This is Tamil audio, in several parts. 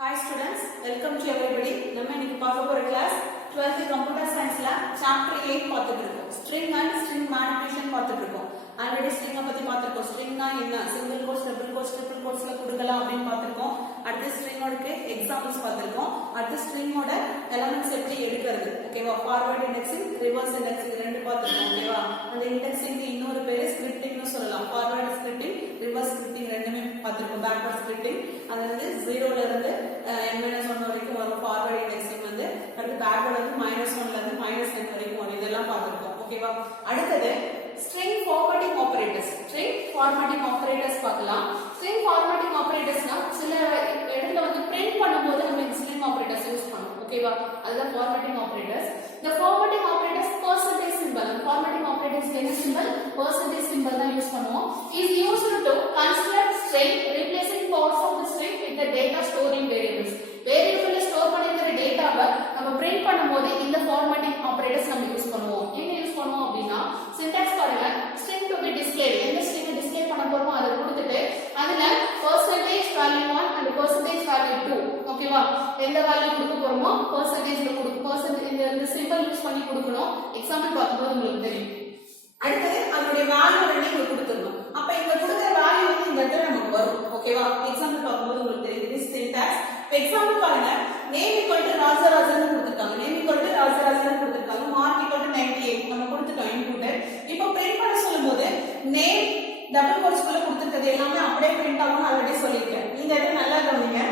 Hi students, welcome to everybody. நம்ம இன்னைக்கு பார்க்க போற கிளாஸ் 12th கம்ப்யூட்டர் சயின்ஸ்ல சாப்டர் 8 பார்த்துட்டு இருக்கோம். ஸ்ட்ரிங் அண்ட் ஸ்ட்ரிங் மேனிபுலேஷன் பார்த்துட்டு இருக்கோம். ஆல்ரெடி ஸ்ட்ரிங்கை பத்தி பார்த்திருக்கோம். ஸ்ட்ரிங்னா என்ன, single quotes, double quotes, triple கோட்ஸ்ல கொடுக்கலாம் அப்படின்னு பார்த்திருக்கோம். அடுத்து ஸ்ட்ரிங்கோட எக்ஸாம்பிள்ஸ் பார்த்திருக்கோம். அடுத்து ஸ்ட்ரிங்கோட எலிமெண்ட்ஸ் எப்படி எடுக்கிறது, ஓகேவா? ஃபார்வர்ட் இண்டெக்ஸிங், ரிவர்ஸ் இண்டெக்ஸிங் ரெண்டு பார்த்திருக்கோம், ஓகேவா? அந்த இண்டெக்ஸிங் இன்னொரு பேரு ஸ்கிரிப்டிங்னு சொல்லலாம். ஃபார்வர்ட் ஸ்கிரிப்டிங், ரிவர்ஸ் ஸ்கிரிப்டிங் ரெண்டுமே பார்த்திருக்கோம். பேக்வர்ட் ஸ்கிரிப்டிங் அது வந்து 0ல இருந்து n-1 வரைக்கும் வரும். ஃபார்வர்ட் இண்டெக்ஸிங் வந்து அடுத்து பேக்வர்ட் வந்து -1ல இருந்து -n வரைக்கும் வரும். இதெல்லாம் பார்த்திருக்கோம், ஓகேவா? அடுத்தது string formatting operators. string formatting operators பார்க்கலாம். string formatting operatorsனா சில இடத்துல வந்து print பண்ணும்போது நம்ம string operators யூஸ் பண்ணுவோம், ஓகேவா? அதுதான் formatting operators. the formatting operators percentage symbol. formatting operators என்ன symbol? percentage symbol தான் யூஸ் பண்ணுவோம். is used to construct string replacing parts of the string with the data stored in variables. வேரியபிள்ல ஸ்டோர் பண்ணிருக்கிற டேட்டாவை நம்ம பிரிண்ட் பண்ணும்போது இந்த formatting operators நம்ம யூஸ் பண்ணுவோம். என்ன யூஸ் பண்ணுவோம் அப்படினா syntax பாருங்க, string to be displayed. எந்த string டிஸ்ப்ளே பண்ண போறோமோ அதை கொடுத்துட்டு அதுல percentage value 1 and percentage value 2, ஓகேவா? எந்த வேல்யூ கொடுக்க போறோமோ percentageல இந்த சிம்பல் யூஸ் பண்ணி கொடுக்கணும். எக்ஸாம்பிள் பார்க்கும்போது உங்களுக்கு தெரியும். அடுத்து அதோட வேல்யூ ரெண்டையும் இங்க கொடுத்துறணும். அப்ப இங்க கொடுக்கிற வேல்யூ வந்து இந்த இடத்துல நமக்கு வரும், ஓகேவா? எக்ஸாம்பிள் பார்க்கும்போது உங்களுக்கு தெரியும். இது syntax. எக்ஸாம்பிள் பாருங்க, நேம் ஈக்குவல் டு ராஜராஜன் கொடுத்திருக்காங்க. நேம் ஈக்குவல் டு ராஜராஜன் கொடுத்திருக்காங்க. மார்க் ஈக்குவல் டு 98 நம்ம கொடுத்துட்டோம் இன்புட். இப்போ பிரிண்ட் பண்ண சொல்லும்போது நேம் டபுள் கோட்ஸ் குள்ள கொடுத்திருக்கிறது எல்லாமே அப்படியே பிரிண்ட் ஆகும். ஆல்ரெடி சொல்லிருக்கேன். இந்த இடத்துல நல்லா கவனிங்க.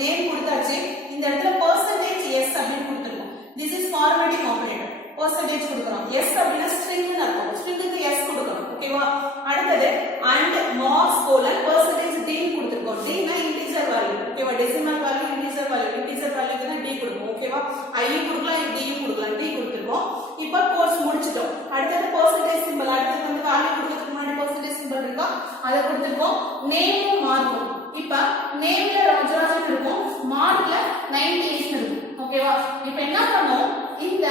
நேம் கொடுத்தாச்சு. இந்த இடத்துல percentage s அப்படி கொடுத்திருக்கோம். this is formatting operator. percentage கொடுக்கிறோம். s அப்படினா string னு அர்த்தம். stringக்கு s கொடுக்கிறோம், ஓகேவா? அடுத்து and marks colon percentage d கொடுத்திருக்கோம். d னா integer value, ஓகேவா? decimal value, integer value க்கு தான் d கொடுப்போம், ஓகேவா? i கொடுக்கலாம், d கொடுக்கலாம், d கொடுத்திருக்கோம். இப்போ கோர்ஸ் முடிச்சிட்டோம். அடுத்து percentage symbol. அடுத்து வந்து வேல்யூ கொடுக்கிறதுக்கு முன்னாடி percentage symbol இருக்கா, அதை கொடுத்திருக்கோம். நேமும் மார்க்கும். இப்போ நேம்ல ராஜராஜன் இருக்கும், மார்க்ல 98 இருக்கும், ஓகேவா? இப்போ என்ன பண்ணுவோம், இங்க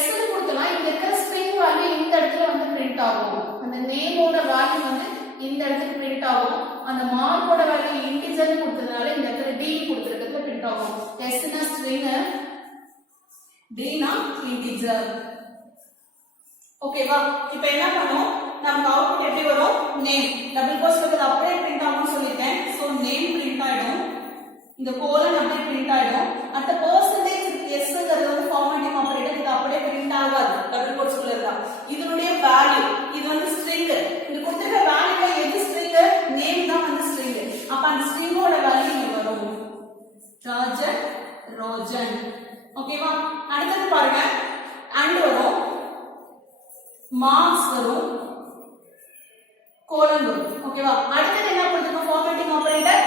s னு கொடுத்தனா இங்க இருக்கிற ஸ்ட்ரிங் வேல்யூ இந்த இடத்துல வந்து பிரிண்ட் ஆகும். அந்த நேமோட வேல்யூ வந்து இந்த இடத்துல பிரிண்ட் ஆகும். அந்த மார்க்கோட வேல்யூ இன்டிஜர் கொடுத்ததனால இந்த இடத்துல d கொடுத்திருக்கிறதுல பிரிண்ட் ஆகும். s னா ஸ்ட்ரிங், d னா இன்டிஜர், ஓகேவா? இப்போ என்ன பண்ணுவோம், நமக்கு அவுட்புட் எப்படி வரும்? நேம் டபுள் கோட்ஸ் பக்கத்துல அப்படியே பிரிண்ட் ஆகும்னு சொல்லிட்டேன். சோ நேம் பிரிண்ட் ஆயிடும். இந்த கோலன் அப்படியே பிரிண்ட் ஆயிடும். அந்த percentage sங்கிறது வந்து formatting operator, இது அப்படியே பிரிண்ட் ஆகாது டபுள் கோட்ஸ் குள்ள இருக்கா. இதனுடைய வேல்யூ இது வந்து ஸ்ட்ரிங். இந்த கொடுத்திருக்க வேல்யூல எது ஸ்ட்ரிங்? நேம் தான் வந்து ஸ்ட்ரிங். அப்ப அந்த ஸ்ட்ரிங்கோட வேல்யூ இங்க வரும், ராஜன், ஓகேவா? அடுத்து பாருங்க, and வரும், மார்க்ஸ் வரும், கோலன் வரும், ஓகேவா? அடுத்து என்ன கொடுத்திருக்கோம்? formatting operator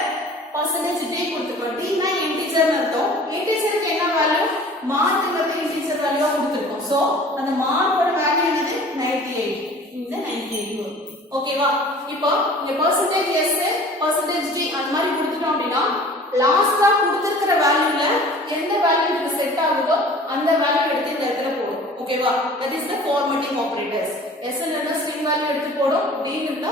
percentage d கொடுத்திருக்கோம். d னா integer னு அர்த்தம். integerக்கு என்ன வேல்யூ? மார்க்ங்கிறது integer வேல்யூவா கொடுத்திருக்கோம். சோ அந்த மார்க்கோட வேல்யூ என்னது? 98. இந்த 98 வரும், ஓகேவா? இப்போ இங்க percentage s, percentage d அந்த மாதிரி கொடுத்துட்டோம் அப்படினா லாஸ்டா கொடுத்திருக்கிற வேல்யூல எந்த வேல்யூக்கு செட் ஆகுதோ அந்த வேல்யூ எடுத்து இந்த இடத்துல போடும், ஓகேவா? that is the formatting operators. s ன்னா ஸ்ட்ரிங் வேல்யூ எடுத்து போடும், d ன்னா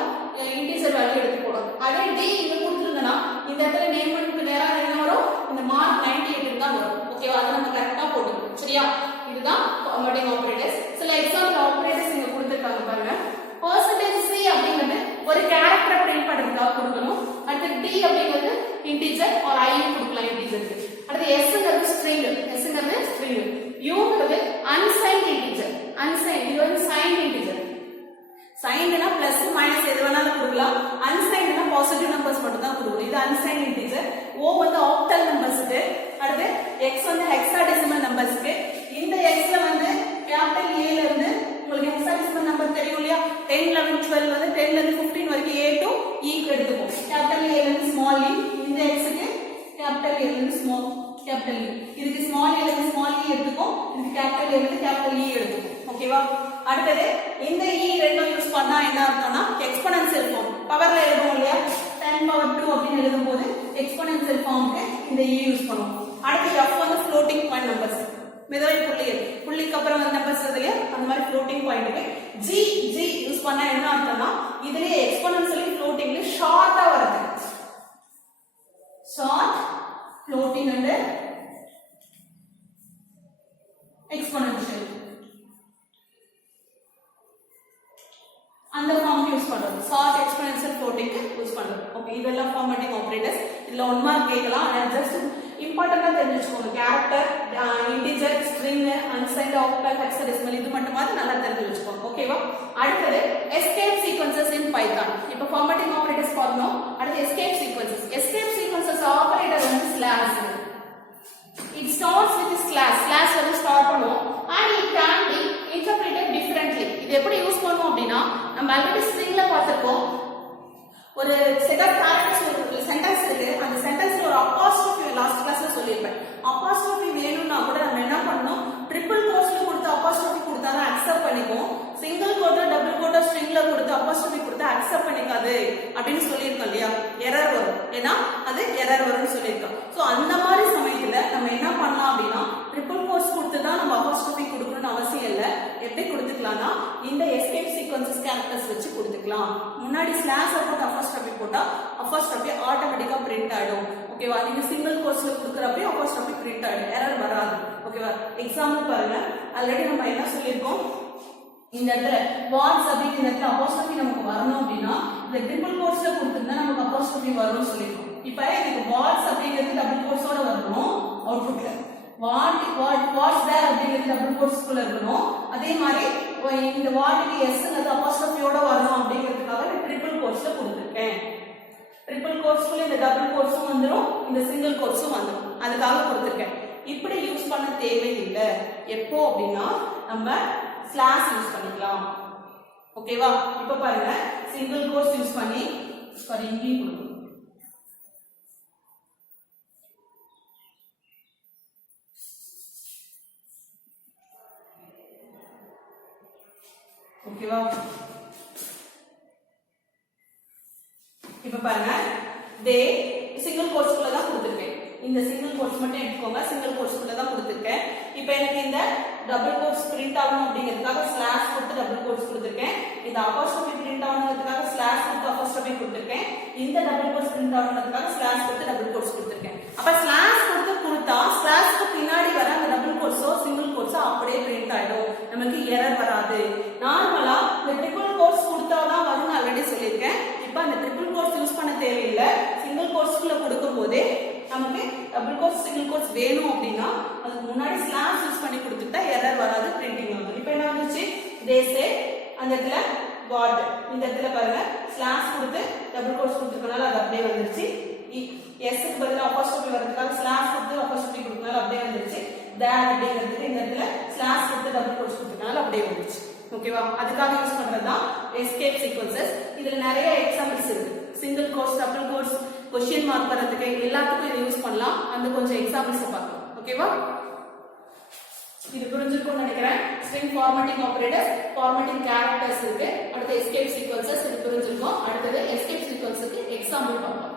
இன்டிஜர் வேல்யூ எடுத்து போடும். அதே d இங்க கொடுத்திருந்தனா இந்த இடத்துல நேம் க்கு நேரா என்ன வரும்? இந்த மார்க் 98 தான் வரும், ஓகேவா? அத நம்ம கரெக்ட்டா போடணும், சரியா? இதுதான் formatting operators. சில எக்ஸாம்பிள் ஆபரேட்டர்ஸ் இங்க கொடுத்திருக்காங்க பாருங்க. percentage c அப்படிங்கிறது ஒரு கேரக்டரை பிரிண்ட் பண்றதுக்காக கொடுக்கணும். அடுத்து d அப்படிங்கிறது இன்டிஜர் or i கொடுக்கலாம் இன்டிஜருக்கு. அடுத்து s ங்கிறது string, u ங்கிறது unsigned integer. unsigned இது வந்து signed integer. signed னா பிளஸ் மைனஸ் எது வேணாலும் கொடுக்கலாம். unsigned னா பாசிட்டிவ் நம்பர்ஸ் மட்டும் தான் கொடுக்கணும். இது unsigned integer. o வந்து ஆக்டல் நம்பர்ஸ்க்கு. அடுத்து x வந்து ஹெக்ஸாடெசிமல் நம்பர்ஸ்க்கு. இந்த x ல வந்து கேபிடல் a ல இருந்து உங்களுக்கு ஹெக்ஸாடெசிமல் நம்பர் தெரியும் இல்லையா? 10 11 12 வந்து 10 ல இருந்து 15 வரைக்கும் a to e க்கு எடுத்துப்போம். கேபிடல் a ல இருந்து ஸ்மால் e, இந்த x க்கு கேபிடல் a ல இருந்து ஸ்மால் கேபிடல் e, இதுக்கு ஸ்மால் a ல இருந்து ஸ்மால் e எடுத்துப்போம், இதுக்கு கேபிடல் a ல இருந்து கேபிடல் e எடுத்துப்போம், ஓகேவா? அடுத்து இந்த e ரெண்டும் யூஸ் பண்ணா என்ன அர்த்தம்னா எக்ஸ்போனன்ஷியல் ஃபார்ம். பவர்ல எழுதுவோம் இல்லையா? 10 power 2 அப்படி எழுதும்போது எக்ஸ்போனன்ஷியல் ஃபார்முக்கு இந்த e யூஸ் பண்ணுவோம். அடுத்து f வந்து ஃப்ளோட்டிங் பாயிண்ட் நம்பர்ஸ். மிதவை புள்ளிக்கு அப்புறம் வந்து நம்பர்ஸ் இல்லையா? அந்த மாதிரி ஃப்ளோட்டிங் பாயிண்ட்க்கு g யூஸ் பண்ணா என்ன அர்த்தம்னா இதுலயே எக்ஸ்போனன்ஷியல் ஃப்ளோட்டிங்ல ஷார்ட்டா வருது. ஷார்ட் floating and exponential அந்த ஃபார்ம் யூஸ் பண்றோம் sort exponential floating யூஸ் பண்றோம் ஓகே இதெல்லாம் ஃபார்மேட்டிங் ஆபரேட்டர்ஸ் இதுல ஒன் மார்க் கேட்கலாம் ஆனா ஜஸ்ட் இம்பார்ட்டன்ட்டா தெரிஞ்சுக்கோங்க character integer string unsigned octal hexadecimal இது மட்டுமாவது நல்லா தெரிஞ்சு வச்சுக்கோங்க ஓகேவா அடுத்து எஸ்கேப் சீக்வென்சஸ் இன் பைதான் இப்போ ஃபார்மேட்டிங் ஆபரேட்டர்ஸ் பார்த்தோம் அடுத்து எஸ்கேப் சீக்வென்சஸ் ஆபரேட்டர் வந்து slash it starts with slash வந்து ஸ்டார்ட் பண்ணுவோம் and it can be interpreted differently இது எப்படி யூஸ் பண்ணுவோம் அப்படினா நம்ம ஆல்ரெடி ஸ்ட்ரிங்ல பார்த்திருக்கோம் ஒரு செட் ஆஃப் கேரக்டர்ஸ் ஒரு சென்டென்ஸ் இருக்கு அந்த சென்டென்ஸ்ல ஒரு அப்போஸ்ட்ரோஃபி லாஸ்ட் கிளாஸ்ல சொல்லிருப்பேன் அப்போஸ்ட்ரோஃபி வேணும்னா கூட நம்ம என்ன பண்ணனும் ட்ரிபிள் கோட்ஸ்ல கொடுத்து அப்போஸ்ட்ரோஃபி கொடுத்தா தான் அக்செப்ட் பண்ணிக்கும் சிங்கிள் கோட் டபுள் கோட் ஸ்ட்ரிங்ல கொடுத்து அப்போஸ்ட்ரோஃபி கொடுத்தா அக்செப்ட் பண்ணிக்காது அப்படினு சொல்லிருக்கோம் இல்லையா எரர் வரும் ஏனா அது எரர் வரும்னு சொல்லிருக்கோம் சோ அந்த மாதிரி சமயத்துல நம்ம என்ன பண்ணலாம் அப்படினா ட்ரிபிள் கோட்ஸ் கொடுத்து தான் நம்ம அப்போஸ்ட்ரோஃபி கொடுக்கணும்னு அவசியம் இல்ல எப்படி கொடுத்துக்கலாம்னா இந்த எஸ்கேப் சீக்வென்சஸ் கேரக்டர்ஸ் வச்சு கொடுத்துக்கலாம் முன்னாடி ஸ்லாஷ் போட்டு அப்போஸ்ட்ரோஃபி போட்டா அப்போஸ்ட்ரோஃபி ஆட்டோமேட்டிக்கா பிரிண்ட் ஆயிடும் ஓகேவா நீங்க சிங்கிள் கோட்ஸ்ல கொடுக்கறப்ப அப்போஸ்ட்ரோஃபி பிரிண்ட் ஆயிடும் எரர் வராது ஓகேவா எக்ஸாம்பிள் பாருங்க ஆல்ரெடி நம்ம என்ன சொல்லிருக்கோம் இந்த இடத்துல வாட்ஸ் அப்படிங்கிற இடத்துல அப்போஸ்ட்ரோஃபி நமக்கு வரணும் அப்படின்னா இந்த ட்ரிபிள் கோட்ஸ்ல கொடுத்திருந்தா நமக்கு அப்போஸ்ட்ரோஃபி வரும்னு சொல்லிருக்கோம் இப்போ எனக்கு வாட்ஸ் அப்படிங்கிறது டபுள் கோட்ஸோட வரணும் அவுட்புட்ல வாட்ஸ் தேர் அப்படிங்கிறது டபுள் கோட்ஸ்க்குள்ள இருக்கணும் அதே மாதிரி இந்த வாட்க்கு எஸ்ங்கிறது அப்போஸ்ட்ரோஃபியோட வரணும் அப்படிங்கிறதுக்காக ட்ரிபிள் கோட்ஸ்ல கொடுத்திருக்கேன் ட்ரிபிள் கோட்ஸ்க்குள்ள இந்த டபுள் கோட்ஸும் வந்துரும் இந்த சிங்கிள் கோட்ஸும் வந்துரும் அதுக்காக கொடுத்திருக்கேன் இப்படி யூஸ் பண்ண தேவையில்லை எப்போ அப்படின்னா நம்ம ஸ்லாஷ் யூஸ் பண்ணிக்கலாம் ஓகேவா இப்போ பாருங்க சிங்கிள் கோட்ஸ் யூஸ் பண்ணி சாரி இங்கேயும் கொடுங்க ஓகேவா இப்போ பாருங்க தே சிங்கிள் கோட்ஸ்க்குள்ள தான் கொடுத்திருக்கேன் இந்த சிங்கிள் கோட்ஸ் மட்டும் எடுத்துக்கோங்க சிங்கிள் கோட்ஸ்க்குள்ள தான் கொடுத்திருக்கேன் இப்போ எனக்கு இந்த டபுள் கோட்ஸ் பிரிண்ட் ஆகணும் அப்படிங்கிறதுக்காக ஸ்லாஷ் கொடுத்து டபுள் கோட்ஸ் கொடுத்திருக்கேன் இந்த அப்போஸ்ட்ரோஃபி பிரிண்ட் ஆகணும்ன்றதுக்காக ஸ்லாஷ் கொடுத்து அப்போஸ்ட்ரோஃபி கொடுத்திருக்கேன் இந்த டபுள் கோட்ஸ் பிரிண்ட் ஆகணும்ன்றதுக்காக ஸ்லாஷ் கொடுத்து டபுள் கோட்ஸ் கொடுத்திருக்கேன் அப்ப ஸ்லாஷ் கொடுத்தா ஸ்லாஷ்க்கு பின்னாடி வர அந்த டபுள் கோட்ஸோ சிங்கிள் கோட்ஸோ அப்படியே பிரிண்ட் ஆயிடும் நமக்கு எரர் வராது நார்மலா இந்த ட்ரிபிள் கோட்ஸ் கொடுத்தா தான் வரும்னு ஆல்ரெடி சொல்லியிருக்கேன் இப்போ அந்த ட்ரிபிள் கோட்ஸ் யூஸ் பண்ண தேவையில்லை சிங்கிள் கோட்ஸ்க்குள்ள கொடுக்கும் போதே நமக்கு டபுள் கோட்ஸ் சிங்கிள் கோட்ஸ் வேணும் அப்படின்னா அதுக்கு முன்னாடி ஸ்லாஷ் யூஸ் பண்ணி கொடுத்துட்டா எரர் வராது பிரிண்டிங் ஆகும் இப்போ என்ன வந்துச்சு தேசே அந்த இடத்துல வாட் இந்த இடத்துல பாருங்க ஸ்லாஷ் கொடுத்து டபுள் கோட்ஸ் கொடுத்துருக்கனால அது அப்படியே வந்துருச்சு எஸ்க்கு பதிலா அப்போஸ்ட்ரோஃபி வரதுக்காக ஸ்லாஷ் கொடுத்து அப்போஸ்ட்ரோஃபி கொடுத்தனால அப்படியே வந்துருச்சு தேட் அப்படிங்கிறதுக்கு இந்த இடத்துல ஸ்லாஷ் கொடுத்து டபுள் கோட்ஸ் கொடுத்தனால அப்படியே வந்துருச்சு ஓகேவா அதுக்காக யூஸ் பண்றது தான் எஸ்கேப் சீக்வென்சஸ் இதுல நிறைய எக்ஸாம்பிள்ஸ் இருக்கு single quotes double quotes question mark வரதுக்கு எல்லாத்துக்கும் இதை யூஸ் பண்ணலாம் அந்த கொஞ்சம் எக்ஸாம்பிள்ஸ் பார்க்கலாம் ஓகேவா இது புரிஞ்சிருக்கும்னு நினைக்கிறேன் string formatting operators formatting characters இருக்கு அடுத்து எஸ்கேப் சீக்வென்சஸ் இது புரிஞ்சிருக்கும் அடுத்து எஸ்கேப் சீக்வென்ஸ்க்கு எக்ஸாம்பிள் பார்க்கலாம்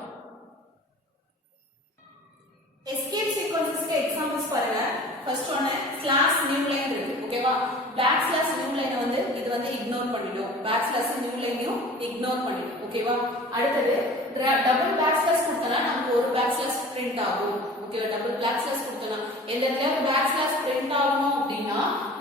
எஸ்கேப் சீக்வென்சஸ்க்கு எக்ஸாம்பிள்ஸ் பாருங்க first one slash new line இருக்கு ஓகேவா பேக் ஸ்லாஷ் நியூ லைனை வந்து இது வந்து இக்னோர் பண்ணிடும் பேக் ஸ்லாஷ் நியூ லைனையும் இக்னோர் பண்ணிடும் ஓகேவா அடுத்து டபுள் பேக் ஸ்லாஷ் கொடுத்தனா நமக்கு ஒரு பேக் ஸ்லாஷ் பிரிண்ட் ஆகும் ஓகேவா டபுள் பேக் ஸ்லாஷ் கொடுத்தனா எந்த இடத்துல பேக் ஸ்லாஷ் பிரிண்ட் ஆகணும் அப்படின்னா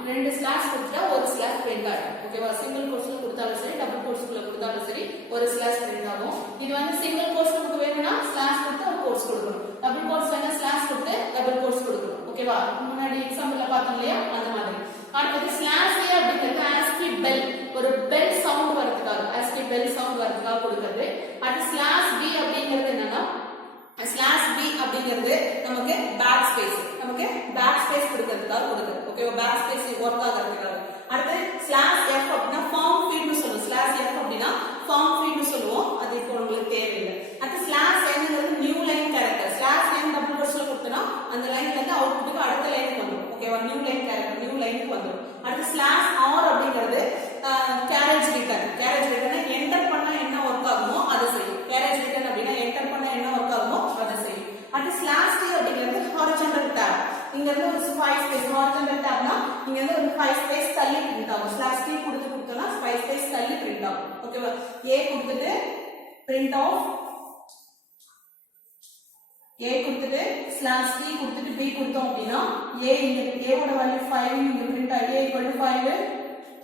ரெண்டு ஸ்லாஷ் கொடுத்தா ஒரு ஸ்லாஷ் பிரிண்ட் ஆகும் ஓகேவா சிங்கிள் கோட்ஸ்ல கொடுத்தாலும் சரி டபுள் கோட்ஸ்க்குள்ள கொடுத்தாலும் சரி ஒரு ஸ்லாஷ் பிரிண்ட் ஆகும் இது வந்து சிங்கிள் கோட்ஸ் நமக்கு வேணும்னா ஸ்லாஷ் கொடுத்து ஒரு கோட்ஸ் கொடுக்கணும் டபுள் கோட்ஸ் வேணா ஸ்லாஷ் கொடுத்து டபுள் கோட்ஸ் கொடுக்கணும் ஓகேவா முன்னாடி எக்ஸாம்பிள்ல பார்த்தோம் இல்லையா அந்த மாதிரி அடுத்து ஸ்லாஷ் ஏ அப்படிங்கிறது ஆஸ்கி பெல் ஒரு பெல் சவுண்ட் வரதுக்காக ஆஸ்கி பெல் சவுண்ட் வரதுக்காக கொடுக்கிறது அடுத்து ஸ்லாஷ் பி அப்படிங்கிறது என்னன்னா ஸ்லாஷ் பி அப்படிங்கிறது நமக்கு பேக் ஸ்பேஸ் கொடுக்கிறதுக்காக கொடுக்குது ஓகேவா பேக் ஸ்பேஸ் ஒர்க் ஆகிறதுக்காக அடுத்து ஸ்லாஷ் எஃப் அப்படின்னா ஃபார்ம் ஃபீட்னு சொல்லுவோம் ஸ்லாஷ் எஃப் அப்படின்னா ஃபார்ம் ஃபீட்னு சொல்லுவோம் அது இப்போ உங்களுக்கு தேவையில்லை அடுத்து ஸ்லாஷ் என்ங்கிறது new line character slash line double கோட்ஸ்ல கொடுத்தனா அந்த லைன்ல இருந்து அவுட்புட்டுக்கு அடுத்த லைனுக்கு வந்துடும் ஓகேவா நியூ லைன் கேரக்டர் நியூ லைனுக்கு வந்துடும் அடுத்து ஸ்லாஷ் ஆர் அப்படிங்கிறது கேரேஜ் ரிட்டர்ன் என்டர் பண்ணா என்ன ஒர்க் ஆகுமோ அதை செய்யும் கேரேஜ் ரிட்டர்ன் அப்படின்னா என்டர் பண்ணா என்ன ஒர்க் ஆகுமோ அதை செய்யும் அடுத்து ஸ்லாஷ் டி அப்படிங்கிறது ஹாரிசான்டல் டாப் இங்க இருந்து ஒரு 5 ஸ்பேஸ் ஹாரிசான்டல் டாப்னா இங்க இருந்து ஒரு 5 ஸ்பேஸ் தள்ளி பிரிண்ட் ஆகும் ஸ்லாஷ் டி கொடுத்தோம்னா 5 ஸ்பேஸ் தள்ளி பிரிண்ட் ஆகும் ஓகேவா ஏ கொடுத்துட்டு பிரிண்ட் ஆஃப் a கொடுத்துட்டு ஸ்லாஷ் b கொடுத்துட்டு b கொடுத்தோம் அப்படினா a இங்க a ஓட வேல்யூ 5 இங்க பிரிண்ட் ஆகி a = 5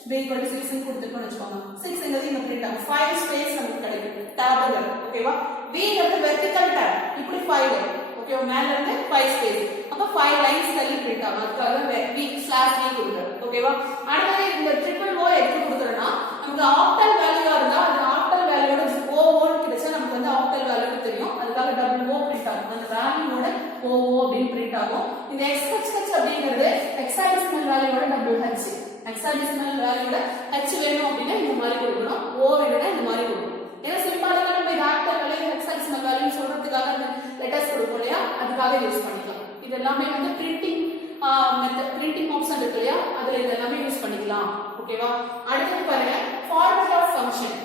b = 6 ன்னு கொடுத்துட்டோம்னு வெச்சுக்கோங்க 6 ங்கிறது இங்க பிரிண்ட் ஆகும் 5 ஸ்பேஸ் நமக்கு கிடைக்கும் டேப்ல ஓகேவா b ங்கிறது வெர்டிகல் டேப் இப்படி 5 ஓகேவா மேல இருந்து 5 ஸ்பேஸ் அப்ப 5 லைன்ஸ் தள்ளி பிரிண்ட் ஆகும் அதுக்காக b ஸ்லாஷ் b கொடுக்கிறோம் ஓகேவா அடுத்து இந்த ட்ரிபிள் o எடுத்து கொடுக்கறனா நமக்கு ஆக்டல் வேல்யூவா இருந்தா அது ஆக்டல் வேல்யூவோட o கிடைச்சா நமக்கு வந்து ஆக்டல் வேல்யூ தெரியும் அதுக்காக டபுள் o பிரிண்ட் ஆகும் அந்த வேல்யூவோட o அப்படி பிரிண்ட் ஆகும் இந்த xh அப்படிங்கிறது ஹெக்ஸாடெசிமல் வேல்யூவோட டபுள் h ஹெக்ஸாடெசிமல் வேல்யூவோட h வேணும் அப்படினா இந்த மாதிரி கொடுக்கணும் o வேணும்னா இந்த மாதிரி கொடுக்கணும் ஏன்னா சிம்பிளாக நம்ம இந்த ஆக்டல் வேல்யூ ஹெக்ஸாடெசிமல் வேல்யூ சொல்றதுக்காக அந்த லெட்டர்ஸ் கொடுப்போம் இல்லையா அதுக்காக யூஸ் பண்ணிக்கலாம் இது எல்லாமே வந்து பிரிண்டிங் மெத்தட் பிரிண்டிங் ஆப்ஷன் இருக்கு இல்லையா அதுல இது எல்லாமே யூஸ் பண்ணிக்கலாம் ஓகேவா அடுத்து பாருங்க ஃபார்மட் ஆஃப் ஃபங்க்ஷன்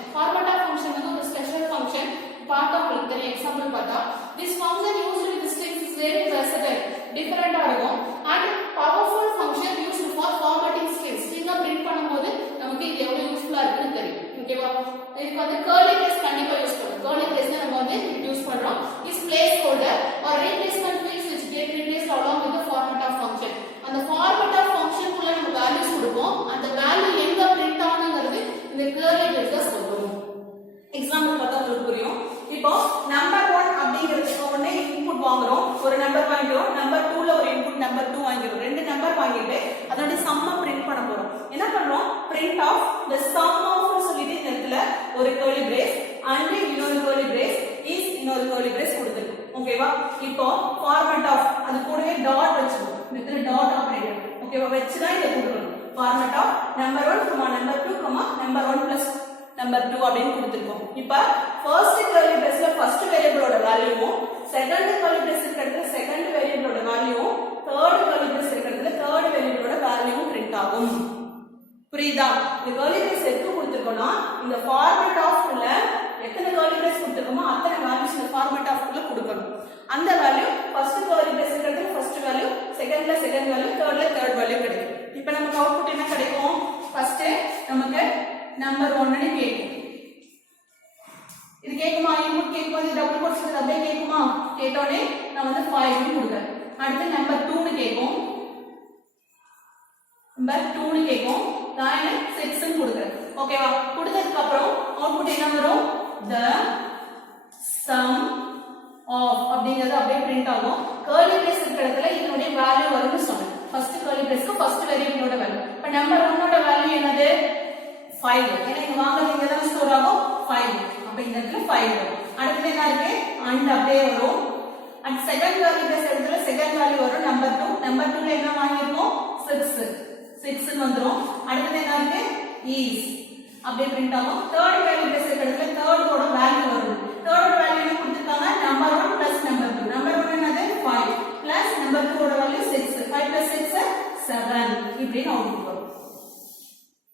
வந்து ஒரு ஸ்பெஷல் ஃபங்க்ஷன் பார்த்தா உங்களுக்கு தெரியும் எக்ஸாம்பிள் பார்த்தா this function used with strings is very versatile டிஃபரண்டா இருக்கும் and powerful function used for formatting strings print பண்ணும்போது நமக்கு இது எவ்வளவு யூஸ்ஃபுல்லா இருக்குன்னு தெரியும் ஓகேவா இதுக்கு வந்து கர்லி பிரேஸ் கண்டிப்பா யூஸ் பண்ணுவோம் கர்லி பிரேஸ் நம்ம வந்து யூஸ் பண்றோம் is placeholder or replacement fields which get replaced along with the format of function அந்த format of function குள்ள நம்ம வேல்யூஸ் கொடுப்போம் அந்த வேல்யூ எங்க பிரிண்ட் ஆகும்ங்கிறது இந்த கர்லி பிரேஸ்ல சொல்றோம் எக்ஸாம்பிள் பார்த்தா உங்களுக்கு புரியும் இப்போ நம்பர் 1 அப்படிங்கிறதுக்கு ஒண்ணே இன்புட் வாங்குறோம் ஒரு நம்பர் வாங்குறோம் நம்பர் 2 ல ஒரு இன்புட் நம்பர் 2 வாங்குறோம் ரெண்டு நம்பர் வாங்கிட்டு அதோட சம்ம பிரிண்ட் பண்ண போறோம் என்ன பண்றோம் print of the sum of சொல்லிட்டு இந்த இடத்துல ஒரு கர்லி பிரேஸ் and இன்னொரு கர்லி பிரேஸ் is இன்னொரு கர்லி பிரேஸ் கொடுத்திருக்கோம் ஓகேவா இப்போ ஃபார்மட் ஆஃப் அது கூடவே டாட் வெச்சுக்கோம் இந்த இடத்துல டாட் ஆபரேட்டர் ஓகேவா வெச்சு தான் இத கொடுக்கணும் format of number 1 number 2 number 1 number 2 அப்படினு கொடுத்திருக்கோம் இப்போ ஃபர்ஸ்ட் கர்லி பிரேஸ்ல ஃபர்ஸ்ட் வேரியபிளோட வேல்யூவும் செகண்ட் கர்லி பிரேஸ் இருக்கிறதுல செகண்ட் வேரியபிளோட வேல்யூவும் தேர்ட் கர்லி பிரேஸ் இருக்கிறதுல தேர்ட் வேரியபிளோட வேல்யூவும் பிரிண்ட் ஆகும் புரியுதா இந்த கர்லி பிரேஸ் எதுக்கு கொடுத்திருக்கோம்னா இந்த ஃபார்மட் ஆஃப் உள்ள எத்தனை கர்லி பிரேஸ் கொடுத்திருக்கோமோ அத்தனை வேல்யூஸ் இந்த ஃபார்மட் ஆஃப் உள்ள கொடுக்கணும் அந்த வேல்யூ ஃபர்ஸ்ட் கர்லி பிரேஸ் இருக்கிறதுல ஃபர்ஸ்ட் வேல்யூ செகண்ட்ல செகண்ட் வேல்யூ தேர்ட்ல தேர்ட் வேல்யூ கிடைக்கும் இப்போ நமக்கு அவுட்புட் என்ன கிடைக்கும் ஃபர்ஸ்ட் நமக்கு நம்பர் 1 னு கேக்கும் இது கேக்குமா இன்புட் கேக்கும்போது டபுள் கோட்ஸ் அப்படியே கேக்குமா கேட்டோனே நான் வந்து 5 னு கொடுக்கிறேன் அடுத்து நம்பர் 2 னு கேக்கும் நம்பர் 2 னு கேக்கும் நான் 6 னு கொடுக்கிறேன் ஓகேவா கொடுத்ததுக்கு அப்புறம் அவுட்புட் என்ன வரும் the sum of அப்படிங்கிறது அப்படியே பிரிண்ட் ஆகும் கர்லி பிரேஸ் இருக்கிற இடத்துல இதனுடைய வேல்யூ வரும்னு சொன்னேன் ஃபர்ஸ்ட் கர்லி பிரேஸ்க்கு ஃபர்ஸ்ட் வேரியபிளோட வேல்யூ இப்போ நம்பர் 1 ஓட வேல்யூ என்னது 5 ஏன்னா இங்க வாங்குறது இங்க தான் ஸ்டோர் ஆகும் 5 அப்ப இந்த இடத்துல 5 வரும் அடுத்து என்ன இருக்கு and அப்படியே வரும் and செகண்ட் வேல்யூ பிரேஸ் இடத்துல செகண்ட் வேல்யூ வரும் நம்பர் 2 ல என்ன வாங்கிருக்கோம் 6 ன்னு வந்துரும் அடுத்து என்ன இருக்கு is அப்படியே பிரிண்ட் ஆகும் தேர்ட் வேல்யூ பிரேஸ் இடத்துல தேர்ட் ஓட வேல்யூ வரும் தேர்ட் வேல்யூ என்ன கொடுத்திருக்காங்க நம்பர் 1 பிளஸ் நம்பர் 2 நம்பர் 1 என்னது 5 பிளஸ் நம்பர் 2 ஓட வேல்யூ 6 5 பிளஸ் 6 7 இப்படி அவுட்புட் வரும்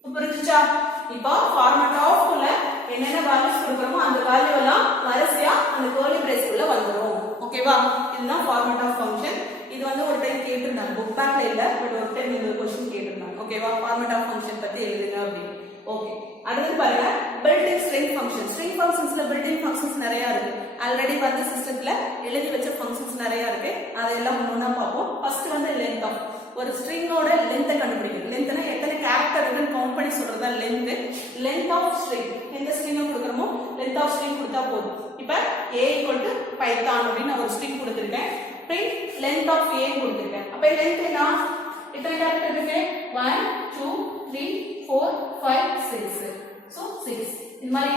புரிஞ்சுச்சா இப்போ ஃபார்மட் ஆஃப் உள்ள என்னென்ன வேல்யூஸ் கொடுக்கறோமோ அந்த வேல்யூ எல்லாம் வரிசையா அந்த கர்லி பிரேஸ் உள்ள வந்துரும் ஓகேவா இதுதான் ஃபார்மட் ஆஃப் ஃபங்க்ஷன் இது வந்து ஒரு டைம் கேட்டிருந்தாங்க புக் பேக்ல இல்ல பட் ஒரு டைம் இந்த क्वेश्चन கேட்டிருந்தாங்க ஓகேவா ஃபார்மட் ஆஃப் ஃபங்க்ஷன் பத்தி எழுதுங்க அப்படி ஓகே அடுத்து பாருங்க பில்ட்-இன் ஸ்ட்ரிங் ஃபங்க்ஷன்ஸ்ல பில்ட்-இன் ஃபங்க்ஷன்ஸ் நிறைய இருக்கு ஆல்ரெடி வந்து சிஸ்டத்துல எழுதி வச்ச ஃபங்க்ஷன்ஸ் நிறைய இருக்கு அதெல்லாம் ஒவ்வொண்ணா பார்ப்போம் ஃபர்ஸ்ட் வந்து லென்த் ஆஃப் ஒரு ஸ்ட்ரிங்கோட லென்த்தை கண்டுபிடிக்கணும் லென்த்னா எத்தனை கேரக்டர் இருக்குன்னு கவுண்ட் பண்ணி சொல்றதா லென்த் ஆஃப் ஸ்ட்ரிங் எந்த ஸ்ட்ரிங்கை கொடுக்குறோமோ லென்த் ஆஃப் ஸ்ட்ரிங் கொடுத்தா போதும் இப்போ a = பைத்தான் அப்படின்னு நான் ஒரு ஸ்ட்ரிங் கொடுத்துருக்கேன் print length of a கொடுத்துருக்கேன் அப்போ லென்த் என்ன எத்தனை கேரக்டர் இருக்கு 1 2 3 4 5 6 ஸோ 6 இந்த மாதிரி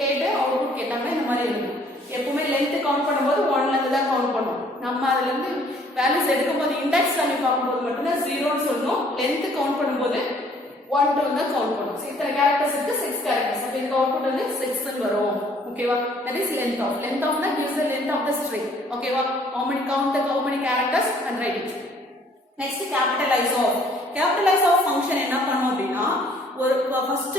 கேட்டு அவுட்புட் கேட்டாங்கன்னா இந்த மாதிரி இருக்கும் எப்பவுமே லென்த் கவுண்ட் பண்ணும்போது 1ல இருந்து தான் கவுண்ட் பண்ணுவோம் நம்ம அதுல இருந்து வேல்யூஸ் எடுக்கும்போது இண்டெக்ஸ் வேல்யூ பார்க்கும்போது மட்டும்தான் 0 ன்னு சொல்லணும் லென்த் கவுண்ட் பண்ணும்போது 1 2 தான் கவுண்ட் பண்ணுவோம் இத்தனை கேரக்டர்ஸ் இருக்கு 6 கேரக்டர்ஸ் அப்ப இந்த அவுட்புட் வந்து 6 ன்னு வரும் ஓகேவா that is length of னா gives the length of the string ஓகேவா how many characters and write it next capitalize of function என்ன பண்ணும் அப்படினா ஒரு ஃபர்ஸ்ட்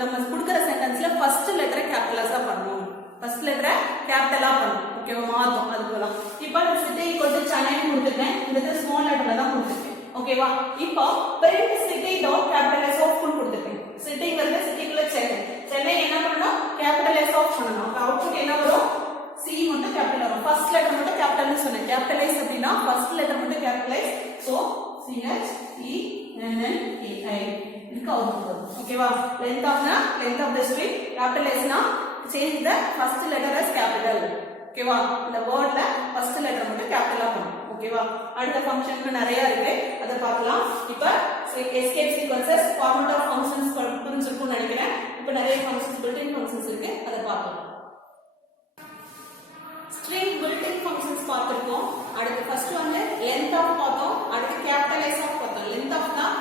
நம்ம கொடுக்கிற சென்டென்ஸ்ல ஃபர்ஸ்ட் லெட்டரை கேபிடலைஸா பண்ணனும் ஃபர்ஸ்ட் லெட்டரை கேபிடலா பண்ணனும் ஓகேவா மாத்தும் அதுக்குலாம் இப்போ city = சென்னை கொடுத்துட்டேன் இந்த ஸ்மால் லெட்டர்ல தான் கொடுத்துட்டேன் ஓகேவா இப்போ print city dot capitalize of full கொடுத்துட்டேன் சிட்டிங்கிறது சிட்டிக்குள்ள சென்னை என்ன பண்ணனும் கேபிடலைஸ் ஆஃப் பண்ணனும் அப்ப அவுட்புட் என்ன வரும் C மட்டும் கேபிட்டல் வரும். ஃபர்ஸ்ட் லெட்டர் மட்டும் கேபிட்டல்னு சொன்னேன். கேபிட்டலைஸ் அப்படினா ஃபர்ஸ்ட் லெட்டர் மட்டும் கேபிட்டலைஸ். சோ CH ENNAI இதுக்கு அவுட்புட் வரும். ஓகேவா? length of the string capitalize னா change the first letter as capital. ஓகேவா? இந்த வேர்ட்ல ஃபர்ஸ்ட் லெட்டர் மட்டும் கேபிட்டலா பண்ணும். ஓகேவா? அடுத்த ஃபங்க்ஷனுக்கு நிறைய இருக்கு. அத பார்க்கலாம். இப்போ escape sequences format of functions புரிஞ்சிருக்கும்னு நினைக்கிறேன். இப்போ நிறைய functions built-in functions இருக்கு. அத பார்க்கலாம். string built-in functions பார்த்திருக்கோம். அடுத்து ஃபர்ஸ்ட் வந்து length of பார்த்தோம். அடுத்து capitalize of பார்த்தோம்.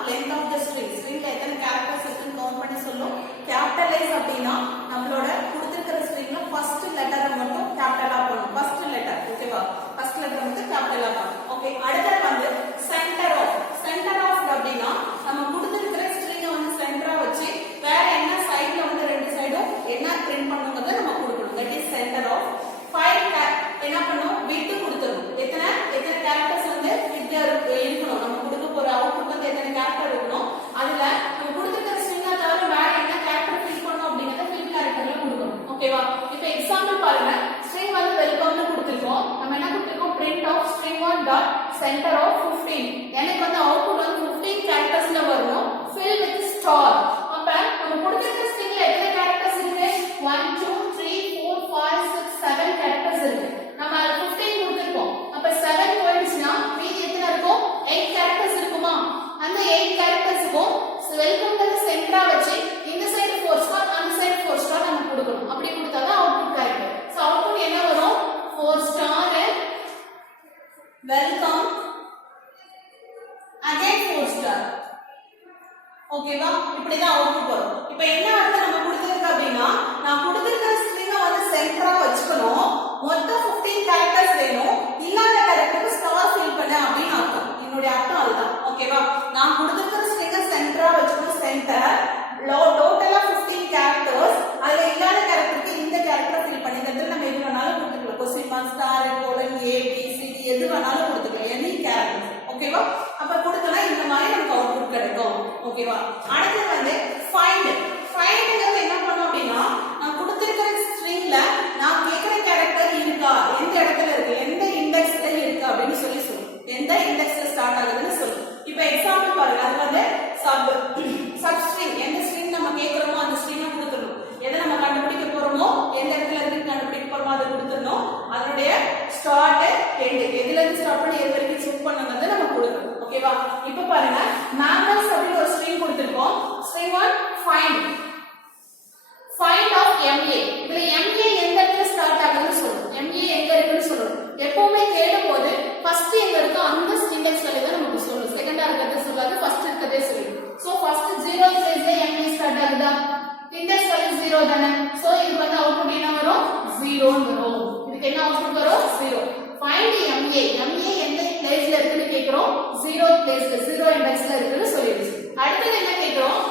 length of the string. stringல எத்தனை characters இருக்குன்னு கவுண்ட் பண்ணி சொல்லும். capitalize அப்படினா நம்மளோட கொடுத்திருக்கிற stringல ஃபர்ஸ்ட் லெட்டரை மட்டும் கேபிட்டலா போடணும். First letter. ஓகேவா? ஃபர்ஸ்ட் லெட்டர் வந்து கேபிட்டலா போடணும். ஓகே. அடுத்து வந்து center of அப்படினா நம்ம கொடுத்திருக்கிற string வந்து சென்டரா வச்சு வேற என்ன சைடுல வந்து ரெண்டு சைடும் என்ன பிரிண்ட் பண்ணனும்ங்கறத நம்ம கொடுக்கணும். That is center of. என்ன பண்ணனும்? விட்டு கொடுத்துறோம். எத்தனை கேரக்டர்ஸ் வந்து விட்டு இருக்கணும். நம்ம கொடுக்க போற அவுட்புட் வந்து எத்தனை கேரக்டர் இருக்கணும். அதுல நம்ம கொடுத்திருக்கிற ஸ்ட்ரிங்கா தவிர வேற என்ன கேரக்டர் ஃபில் பண்ணனும் அப்படிங்கறத ஃபில் கேரக்டர்ல கொடுக்கணும். ஓகேவா? இப்போ எக்ஸாம்பிள் பாருங்க. ஸ்ட்ரிங் வந்து வெல்கம்னு கொடுத்திருக்கோம். நம்ம என்ன கொடுத்திருக்கோம்? print of string1 dot center of 15. எனக்கு வந்து அவுட்புட் வந்து 15 கேரக்டர்ஸ்ல வரணும். fill with star. அப்ப நம்ம கொடுத்திருக்கிற ஸ்ட்ரிங்ல எத்தனை கேரக்டர்ஸ் இருக்கு? 1 2 3 4 5 6 7 கேரக்டர்ஸ் இருக்கு. நம்ம 15 கொடுத்திருக்கோம். அப்ப 7 போயிடுச்சுனா மீதி எத்தனை இருக்கும்? 8 கேரக்டர்ஸ் இருக்குமா? அந்த 8 கேரக்டர்ஸ்க்கும் வெல்கம் டு சென்டரா வச்சு இந்த சைடு 4 ஸ்டார் அந்த சைடு 4 ஸ்டார் நம்ம கொடுக்கணும். அப்படி கொடுத்தாதான் அவுட்புட் கரெக்ட். சோ அவுட்புட் என்ன வரும்? 4 ஸ்டார் வெல்கம் அகைன் 4 ஸ்டார். ஓகேவா? இப்படி தான் அவுட்புட் வரும். இப்போ என்ன அர்த்தம் நம்ம கொடுத்திருக்க அப்படினா நான் கொடுத்திருக்கிற ஸ்ட்ரிங்கை வந்து சென்டரா வச்சுக்கணும். மொத்தம் 15 கேரக்டர்ஸ் வேணும். இல்லாத கேரக்டருக்கு ஸ்டார் ஃபில் பண்ண அப்படினு அர்த்தம். என்னோட அர்த்தம் அதுதான். ஓகேவா? நான் கொடுத்திருக்கிற ஸ்ட்ரிங்கை சென்டரா வச்சுக்கணும். சென்டர் டோட்டலா 15 கேரக்டர்ஸ். அதுல இல்லாத கேரக்டருக்கு இந்த கேரக்டர் ஃபில் பண்ணி தட்டு நம்ம எது வேணாலும் கொடுத்துக்கலாம். கொஸ்டின் மார்க், ஸ்டார், கோலன், ஏ பி சி டி எது வேணாலும் கொடுத்துக்கலாம். Any character. ஓகேவா? அப்ப கொடுத்தனா இந்த மாதிரி நமக்கு அவுட்புட் கிடைக்கும். ஓகேவா? அடுத்து வந்து ஃபைண்ட்ங்கிறது என்ன பண்ணும் அப்படினா நான் கொடுத்திருக்கிற ஸ்ட்ரிங்ல நான் கேக்குற கேரக்டர் இருக்கா, எந்த இடத்துல இருக்கு, எந்த இண்டெக்ஸ்ல இருக்கு அப்படினு சொல்லும். எந்த இண்டெக்ஸ்ல ஸ்டார்ட் ஆகுதுன்னு சொல்லும். இப்போ எக்ஸாம்பிள் பாருங்க. அது வந்து சப் ஸ்ட்ரிங். எந்த ஸ்ட்ரிங் நம்ம கேக்குறோமோ அந்த ஸ்ட்ரிங்கை கொடுத்துறணும். எதை நம்ம கண்டுபிடிக்க போறோமோ எந்த இடத்துல இருக்கு கண்டுபிடிக்க போறோமோ அதை கொடுத்துறணும். அதனுடைய ஸ்டார்ட் எண்ட் எதுல இருந்து ஸ்டார்ட் பண்ணி எது வரைக்கும் செக் பண்ணனும்ங்கறத நம்ம கொடுக்கணும். ஓகேவா? இப்போ பாருங்க. mammals அப்படி ஒரு ஸ்ட்ரிங் கொடுத்திருக்கோம். String 1 find of MA. இதுல MA எந்த இடத்துல ஸ்டார்ட் ஆகுதுன்னு சொல்லும். MA எங்க இருக்குன்னு சொல்லும். எப்பவுமே தேடும்போது ஃபர்ஸ்ட் எங்க இருக்கோ அந்த இண்டெக்ஸ்ல தான் நமக்கு சொல்லும். செகண்டா இருக்கிறது சொல்லாது, ஃபர்ஸ்ட் இருக்கிறதே சொல்லும். சோ ஃபர்ஸ்ட் 0 பிளேஸ்ல MA ஸ்டார்ட் ஆகுதா? இண்டெக்ஸ் வேல்யூ 0 தானே. சோ இது வந்து அவுட்புட் என்ன வரும்? 0 ன்னு வரும். இதுக்கு என்ன அவுட்புட் வரும்? 0. find MA. MA எந்த பிளேஸ்ல இருக்குன்னு கேக்குறோம். 0 பிளேஸ்ல 0 இண்டெக்ஸ்ல இருக்குன்னு சொல்லிடுச்சு. அடுத்து என்ன கேக்குறோம்?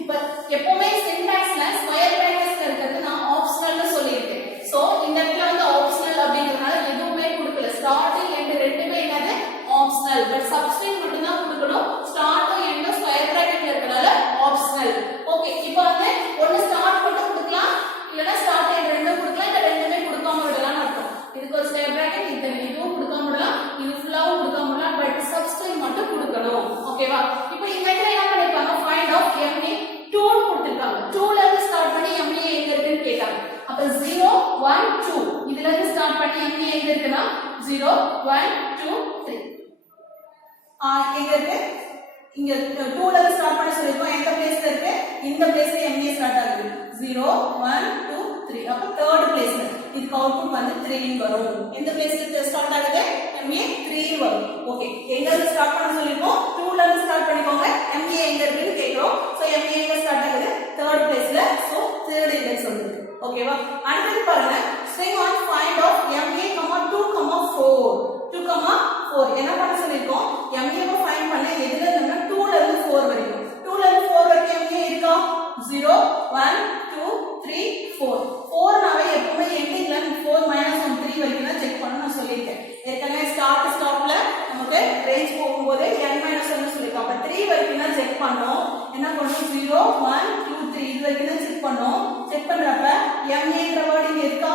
இப்ப எப்பவுமே சின்டாக்ஸ்ல ஸ்கொயர் பிராக்கெட்ஸ்ல இருக்கிறது நான் ஆப்ஷனல்னு சொல்லியிருக்கேன். சோ இந்த இடத்துல வந்து ஆப்ஷனல் அப்படிங்கறதுனால எதுவுமே கொடுக்கல. ஸ்டார்ட் எண்ட் ரெண்டுமே என்னது? ஆப்ஷனல். பட் சப்ஸ்ட்ரிங் மட்டும் தான் கொடுக்கணும். ஸ்டார்ட் எண்ட் ஸ்கொயர் பிராக்கெட்ல இருக்கனால ஆப்ஷனல். ஓகே. இப்போ வந்து ஒன்னு ஸ்டார்ட் மட்டும் கொடுக்கலாம், இல்லனா ஸ்டார்ட் எண்ட் ரெண்டும் கொடுக்கலாம், இல்ல ரெண்டுமே கொடுக்காம விடலாம்னு அர்த்தம். இதுக்கு ஒரு ஸ்கொயர் பிராக்கெட் இதுவும் கொடுக்காம விடலாம், இது ஃபுல்லாவும் கொடுக்காம விடலாம். பட் சப்ஸ்ட்ரிங் மட்டும் கொடுக்கணும். ஓகேவா? இப்போ இந்த இடத்துல என்ன பண்ணிருக்காங்க? find of MA 2 கொடுத்திருக்காங்க. 2ல இருந்து ஸ்டார்ட் பண்ணி MA எங்க இருக்குன்னு கேட்டாங்க. அப்ப 0 1 2 இதுல இருந்து ஸ்டார்ட் பண்ணி MA எங்க இருக்குன்னா 0 1 2 3 எங்க இருக்கு? இங்க 2ல இருந்து ஸ்டார்ட் பண்ண சொல்லிருக்கோம். எந்த பிளேஸ்ல இருக்கு? இந்த பிளேஸ்ல MA ஸ்டார்ட் ஆகுது. 0 1 2 3. அப்ப தேர்ட் பிளேஸ்ல இதுக்கு அவுட்புட் வந்து 3 வரும். எந்த பிளேஸ்ல ஸ்டார்ட் ஆகுது? MA 3 வரும். ஓகே. எங்க இருந்து ஸ்டார்ட் பண்ண சொல்லிருக்கோம்? 2ல இருந்து ஸ்டார்ட் பண்ணிக்கோங்க. MA எங்க இருக்குன்னு கேக்குறோம். சோ MA எங்க ஸ்டார்ட் ஆகுது? தேர்ட் பிளேஸ்ல. சோ தேர்ட் இண்டெக்ஸ் வந்துருக்கு. ஓகேவா? அடுத்து பாருங்க. string on find of MA, 2, 4. 2, 4 என்ன பண்ண சொல்லிருக்கோம்? MA வை ஃபைண்ட் பண்ண எதுல இருந்துன்னா 2ல இருந்து 4 வரைக்கும். 2ல இருந்து 4 வரைக்கும் MA இருக்கா? 0 1 2 3 4. 4 நாவே எப்பவுமே எண்டிங்ல 4 -1 3 வரைக்கும் தான் செக் பண்ணனும் நான் சொல்லிருக்கேன். ஏற்கனவே ஸ்டாப்ல நமக்கு ரேஞ்ச் போகும்போது n-1 சொல்லிருக்கோம். அப்ப 3 வரைக்கும் தான் செக் பண்ணோம். என்ன பண்ணனும்? 0 1 2 3 இது வரைக்கும் தான் செக் பண்ணோம். செக் பண்றப்ப MA ன்ற வேர்ட் இங்க இருக்கா?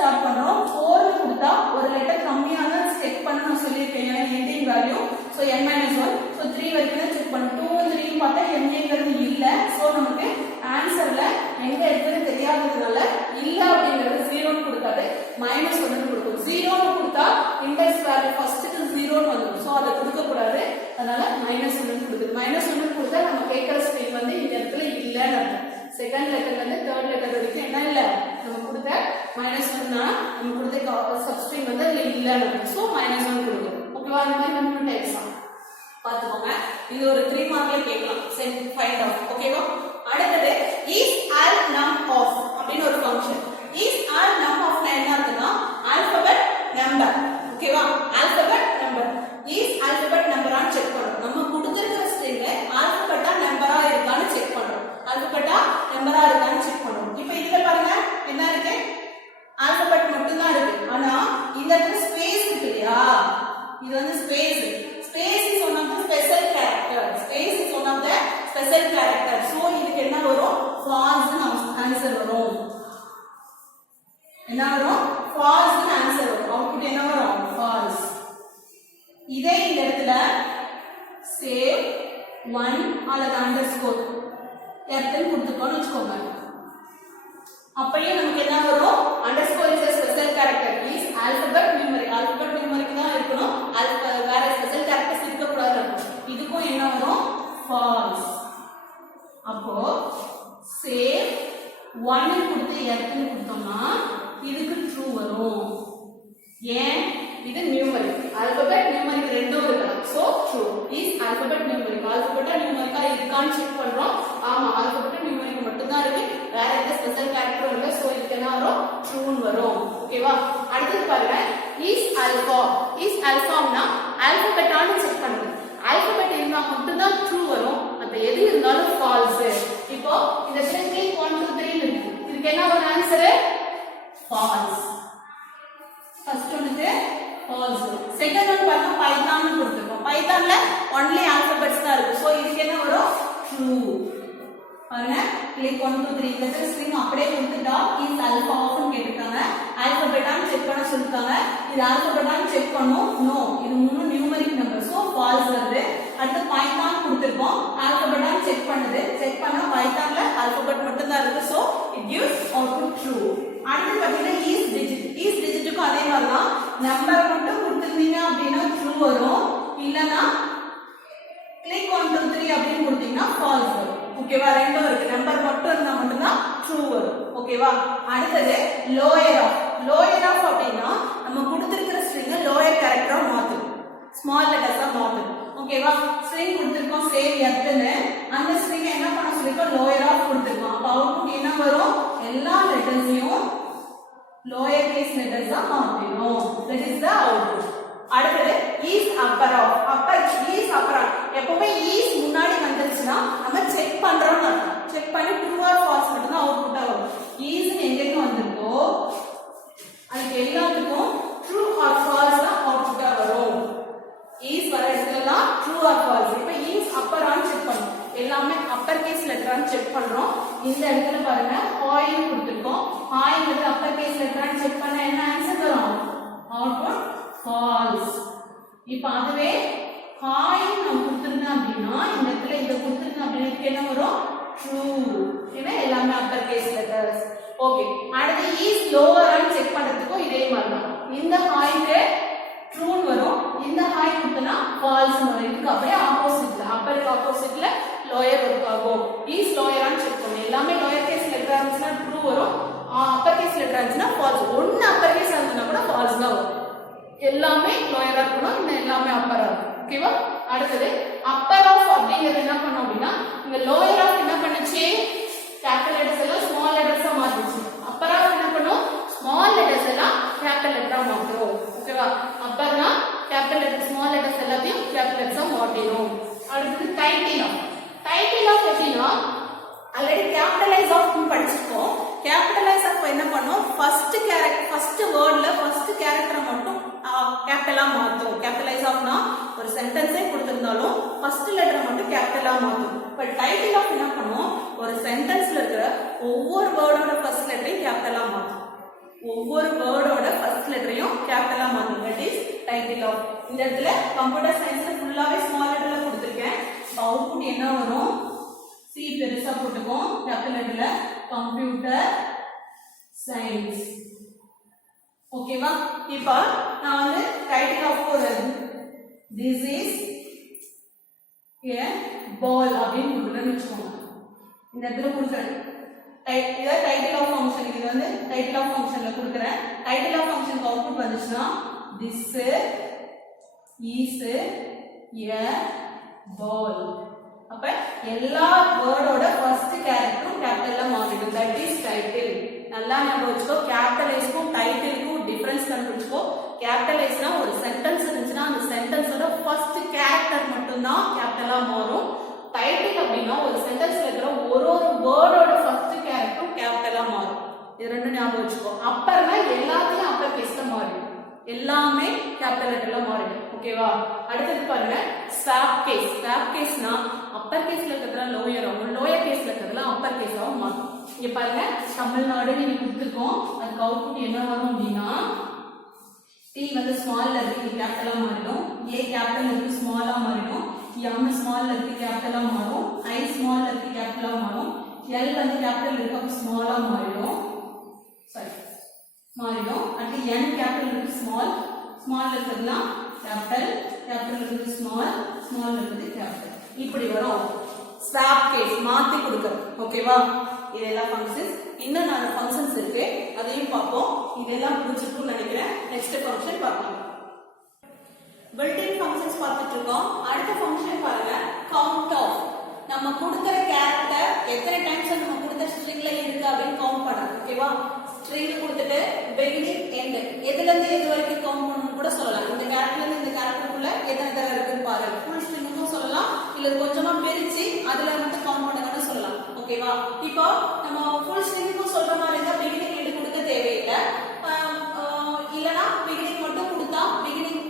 ஸ்டார்ட் பண்றோம் 4 னு கொடுத்தா ஒரு லெட்டர் கம்மியா தான் செக் பண்ணனும் சொல்லிருக்கேன் ஏன்னா ending value so n - 1 so 3 வரைக்கும் தான் செக் பண்ணனும் 2 3 பார்த்தா mங்கிறது இல்ல சோ நமக்கு ஆன்சர்ல எங்க இருக்குன்னு தெரியாததுனால இல்ல அப்படிங்கிறது 0 னு கொடுக்காது -1 னு கொடுக்கும் 0 னு கொடுத்தா இண்டெக்ஸ் வேல்யூ ஃபர்ஸ்ட்க்கு 0 னு வந்துரும் சோ அத கொடுக்க கூடாது அதனால -1 னு கொடுக்குது -1 னு கொடுத்தா நம்ம கேக்குற ஸ்ட்ரிங் வந்து இந்த இடத்துல இல்லன்னு அர்த்தம் செகண்ட் லெட்டர்ல இருந்து தேர்ட் லெட்டர் வரைக்கும் என்ன இல்ல நம்ம கொடுத்த -1 னா நம்ம கொடுத்த சப்ஸ்ட்ரிங் வந்து அதுல இல்லன்னு அர்த்தம் சோ -1 கொடுக்குது ஓகேவா இந்த மாதிரி நம்ம டைப்ஸ் பாத்துக்கோங்க இது ஒரு 3 மார்க்ல கேட்கலாம் செட் ஃபைண்ட் அவுட் ஓகேவா அடுத்து is al num of அப்படின ஒரு function is al num of என்ன அர்த்தம்னா ஆல்பபெட் நம்பர் ஓகேவா alphabet number is alphabet number ஆ செக் பண்றோம் நம்ம கொடுத்திருக்கிற ஸ்ட்ரிங்ல ஆல்பபெட்டா நம்பரா இருக்கான்னு செக் பண்றோம் ஆல்பபெட்டா நம்பரா இருக்கான்னு செக் பண்றோம் இப்போ இதுல பாருங்க என்ன இருக்கு ஆல்பபெட் மட்டும் தான் இருக்கு ஆனா இந்த இடத்துல ஸ்பேஸ் இருக்கு இல்லையா இது வந்து space is one of the special character space is one of the special character so இதுக்கு என்ன வரும் false னு ஆன்சர் வரும் என்ன வரும் false னு ஆன்சர் வரும் அவுட்புட் என்ன வரும் false இதே இந்த இடத்துல save 1 அல்லது அண்டர்ஸ்கோர் எர்த்தன் கொடுத்துக்கோன்னு வச்சுக்கோங்க அப்பயே நமக்கு என்ன வரும் underscore is a special character is alphabet numeric தான் இருக்கணும் வேற ஸ்பெஷல் கேரக்டர்ஸ் இருக்க கூடாது இதுக்கும் என்ன வரும் false அப்போ save 1 கொடுத்து எர்த்தன் கொடுத்தோம்னா இதுக்கு true வரும் ஏன் இது நியூமரிக் ஆல்பபெட் நியூமரிக் ரெண்டும் இருக்கலாம் so true is alphabet numeric ஆல்பபெட்டா நியூமரிக்கா இருக்கான்னு செக் பண்றோம் ஆமா ஆல்பபெட் நியூமரிக் மட்டும் தான் இருக்கு வேற எந்த ஸ்பெஷல் கேரக்டரும் இல்ல சோ இதுக்கு என்ன வரும் ட்ரூன்னு வரும் ஓகேவா அடுத்து பாருங்க இஸ் ஆல்பானா ஆல்பபெட்டான்னு செக் பண்ணுங்க ஆல்பபெட் இருந்தா மட்டும் தான் ட்ரூ வரும் மத்த எது இருந்தாலும் ஃபால்ஸ் இப்போ இந்த இடத்துல 1 2 3 இருக்கு இதுக்கு என்ன ஒரு ஆன்சர் ஃபால்ஸ் ஃபர்ஸ்ட் ஒன்னுக்கு false செகண்ட் ஒன் பாருங்க பைதான் னு கொடுத்திருக்கோம் பைதான்ல only alphabets தான் இருக்கு சோ இதுக்கு என்ன வரும் true பாருங்க கிளிக் 1 2 3 இந்த ஸ்ட்ரிங் அப்படியே கொடுத்துட்டா is alpha of னு கேட்டிருக்காங்க ஆல்பபெட்டான்னு செக் பண்ண சொல்லிருக்காங்க இது ஆல்பபெட்டான்னு செக் பண்ணோம் நோ இது மூணு நியூமரிக் நம்பர் சோ false வருது அடுத்து பைதான் கொடுத்திருக்கோம் ஆல்பபெட்டான்னு செக் பண்ணுது செக் பண்ணா பைதான்ல ஆல்பபெட் மட்டும் தான் இருக்கு so it gives output true அடுத்து பாத்தீங்கன்னா is டிஜிட்டுக்கும் அதே மாதிரி தான் நம்பர் மட்டும் கொடுத்திருந்தீங்க அப்படினா ட்ரூ வரும் இல்லனா கிளிக் 1 2 3 அப்படினு கொடுத்தீங்கன்னா false வரும் ஓகேவா ரெண்டும் இருக்கு நம்பர் மட்டும் இருந்தா மட்டும் தான் ட்ரூ வரும் ஓகேவா அடுத்து லோயர் ஆஃப் அப்படினா நம்ம கொடுத்திருக்கிற ஸ்ட்ரிங் லோயர் கேரக்டரா மாத்தும் ஸ்மால் லெட்டர்ஸா மாத்தும் ஓகேவா ஸ்ட்ரிங் கொடுத்திருக்கோம் சேவ் எர்த்னு அந்த ஸ்ட்ரிங் என்ன பண்ண சொல்லிருக்கோம் லோயர் ஆஃப் கொடுத்திருக்கோம் அப்ப அவுட்புட் என்ன வரும் எல்லா லெட்டர்ஸையும் lower case letters ah மாத்திரும் that is the output அடுத்து is upper is upper எப்பவுமே is முன்னாடி வந்துருச்சுனா நம்ம செக் பண்றோம்னு அர்த்தம் செக் பண்ணி true or false மட்டும் தான் அவுட்புட் வரும் is எங்க வந்திருக்கோ அதுக்கு எல்லாத்துக்கும் true or false தான் அவுட்புட் வரும் is வர இடத்துலலாம் true or false இப்போ is upper ஆன் செக் பண்ணோம் எல்லாமே அப்பர் கேஸ் லெட்டரான்னு செக் பண்றோம் இந்த இடத்துல பாருங்க ஹாய் கொடுத்திருக்கோம் ஹாய்ங்கிறது அப்பர் கேஸ் லெட்டரான்னு செக் பண்ணா என்ன ஆன்சர் வரும் அவுட்புட் ஃபால்ஸ் இப்போ அதுவே ஹாய் நான் கொடுத்திருந்தேன் அப்படின்னா இந்த இடத்துல இத கொடுத்திருந்தேன் அப்படின்னா என்ன வரும் ட்ரூ ஏன்னா எல்லாமே அப்பர் கேஸ் லெட்டர்ஸ் ஓகே அடுத்து இஸ் லோவர் ஆன் செக் பண்றதுக்கும் இதே மாதிரி தான் இந்த ஹாய்க்கு ட்ரூன்னு வரும் இந்த ஹாய் கொடுத்தனா ஃபால்ஸ் வரும் இதுக்கு அப்படியே ஆப்போசிட்ல அப்பருக்கு ஆப்போசிட்ல லோயர் ஒர்க் ஆகும் இஸ் லோயர் ஆன் செக் பண்ணும் எல்லாமே லோயர் கேஸ் லெட்டர் இருந்துச்சுன்னா ட்ரூ வரும் அப்பர் கேஸ் லெட்டர் இருந்துச்சுன்னா ஃபால்ஸ் ஒன்னு அப்பர் கேஸ் இருந்துச்சுன்னா கூட ஃபால்ஸ் தான் வரும் எல்லாமே லோயரா இருக்கணும் இந்த எல்லாமே அப்பரா இருக்கும் ஓகேவா அடுத்தது அப்பர் ஆஃப் அப்படிங்கிறது என்ன பண்ணும் அப்படின்னா இந்த லோயர் ஆஃப் என்ன பண்ணுச்சு கேபிட்டல் லெட்டர்ஸ் எல்லாம் ஸ்மால் லெட்டர்ஸா மாத்திச்சு அப்பர் ஆஃப் என்ன பண்ணும் ஸ்மால் லெட்டர்ஸ் எல்லாம் கேபிட்டல் லெட்டரா மாத்துறோம் ஓகேவா Aparna capital letter small letters எல்லாத்தையும் கேபிட்டல் லெட்டர்ஸா மாத்திரும் அடுத்து டைட்டில் ஆஃப் எப்படின்னா ஆல்ரெடி கேபிட்டலைஸ் ஆஃப் படிச்சிருக்கோம் கேபிட்டலைஸ் ஆஃப் என்ன பண்ணும் ஃபர்ஸ்ட் வேர்ட்ல ஃபர்ஸ்ட் கேரக்டரை மட்டும் கேபிட்டலா மாத்தும் கேபிட்டலைஸ் ஆஃப்னா ஒரு சென்டென்ஸே கொடுத்திருந்தாலும் ஃபர்ஸ்ட் லெட்டரை மட்டும் கேபிட்டலா மாத்தும் பட் டைட்டில் ஆஃப் என்ன பண்ணும் ஒரு சென்டென்ஸ்ல இருக்கிற ஒவ்வொரு வேர்டோட ஃபர்ஸ்ட் லெட்டரையும் கேபிட்டலா மாத்தும் ஒவ்வொரு வேர்டோட ஃபர்ஸ்ட் லெட்டரையும் கேபிட்டலா மாத்தணும். That is title of. இந்த இடத்துல கம்ப்யூட்டர் சயின்ஸ்ல ஃபுல்லாவே ஸ்மால் லெட்டர்ல கொடுத்திருக்கேன். அவுட்புட் என்ன வரும்? சி பெருசா போட்டுக்கோம் கேபிட்டல் லெட்டர்ல, கம்ப்யூட்டர் சயின்ஸ். ஓகேவா? இப்போ நான் வந்து டைட்டில் ஆஃப் போடுறது this is a ball அப்படின்னு கொடுக்குறேன்னு வச்சுக்கோங்க. இந்த இடத்துல கொடுக்குறேன் இதை டைட்டில் ஆஃப் ஃபங்க்ஷன். இது வந்து டைட்டில் ஆஃப் ஃபங்க்ஷன்ல கொடுக்குறேன். டைட்டில் ஆஃப் ஃபங்க்ஷனுக்கு அவுட்புட் வந்துச்சுன்னா this is a ball. அப்ப எல்லா வேர்டோட ஃபர்ஸ்ட் கேரக்டரும் கேபிட்டல்ல மாறிடும். That is title. நல்லா ஞாபகம் வச்சுக்கோ. கேபிட்டலைஸ்க்கும் டைட்டிலுக்கும் டிஃபரன்ஸ் கண்டுபிடிச்சுக்கோ. கேபிட்டலைஸ்னா ஒரு சென்டென்ஸ் இருந்துச்சுன்னா அந்த சென்டென்ஸோட ஃபர்ஸ்ட் கேரக்டர் மட்டும்தான் கேபிட்டலா மாறும். டைட்டில் அப்படின்னா ஒரு சென்டென்ஸ்ல இருக்கிற ஒரு ஒரு வேர்டோட ஃபர்ஸ்ட் கேரக்டரும் கேபிட்டலா மாறும். இது ரெண்டும் ஞாபகம் வச்சுக்கோ. அப்பர்னா எல்லாத்தையும் அப்பர் கேஸ்ல மாறிடும். எல்லாமே கேபிட்டல் லெட்டர்ல மாறிடும். ஓகேவா? அடுத்தது பாருங்க ஸ்வாப் கேஸ். ஸ்வாப் கேஸ்னா அப்பர் கேஸ்ல இருக்கிறதுல லோயர் ஆகும், லோயர் கேஸ்ல இருக்கிறதுல அப்பர் கேஸாவும் மாறும். இங்க பாருங்க தமிழ்நாடு நீங்க கொடுத்துருக்கோம். அதுக்கு அவுட்புட் என்ன வரும் அப்படின்னா டி வந்து ஸ்மால்ல இருக்கு, கேபிட்டலா மாறிடும். ஏ கேபிட்டல் இருக்கு, ஸ்மாலா மாறிடும். எம் ஸ்மால்ல இருக்கு, கேபிட்டலா மாறும். ஐ ஸ்மால்ல இருக்கு, கேபிட்டலா மாறும். எல் வந்து கேபிட்டல் இருக்கு, அப்ப ஸ்மாலா மாறிடும். சாரி மாறிடும். அடுத்து என் கேபிட்டல் இருக்கு, ஸ்மால், ஸ்மால் இருக்கிறதுலாம் கேபிட்டல், கேபிட்டல் இருக்குது ஸ்மால், ஸ்மால் இருக்குது கேபிட்டல். இப்படி வரும் ஸ்வாப் கேஸ். மாத்தி கொடுக்கறது. ஓகேவா? இதெல்லாம் ஃபங்க்ஷன்ஸ். இன்னும் 4 ஃபங்க்ஷன்ஸ் இருக்கு, அதையும் பார்ப்போம். இதெல்லாம் புரிஞ்சுக்கணும்னு நினைக்கிறேன். நெக்ஸ்ட் ஃபங்க்ஷன் பார்க்கலாம். பில்ட்-இன் ஃபங்க்ஷன்ஸ் பார்த்துட்டு இருக்கோம். அடுத்த ஃபங்க்ஷன் பாருங்க கவுண்ட் ஆஃப். நம்ம கொடுக்கிற கேரக்டர் எத்தனை டைம்ஸ் நம்ம கொடுத்த ஸ்ட்ரிங்ல இருக்கு அப்படின்னு கவுண்ட் பண்ணணும். ஓகேவா? ஸ்ட்ரிங் கொடுத்துட்டு பிகினிங் எண்ட் எதுல இருந்து எது வரைக்கும் கவுண்ட் பண்ணணும்னு கூட சொல்லலாம். இந்த கேரக்டர்ல இருந்து இந்த கேரக்டருக்குள்ள எத்தனை தடவை இருக்குன்னு பாரு. ஃபுல் ஸ்ட்ரிங்கும் சொல்லலாம், இல்ல கொஞ்சமா பிரிச்சு அதுல மட்டும் கவுண்ட் பண்ணுங்கன்னு சொல்லலாம். ஓகேவா? இப்போ நம்ம ஃபுல் ஸ்ட்ரிங்கும் சொல்ற மாதிரி இருந்தா பிகினிங் எண்ட் கொடுக்க தேவையில்லை. இல்லனா பிகினிங் மட்டும் கொடுத்தா பிகினிங்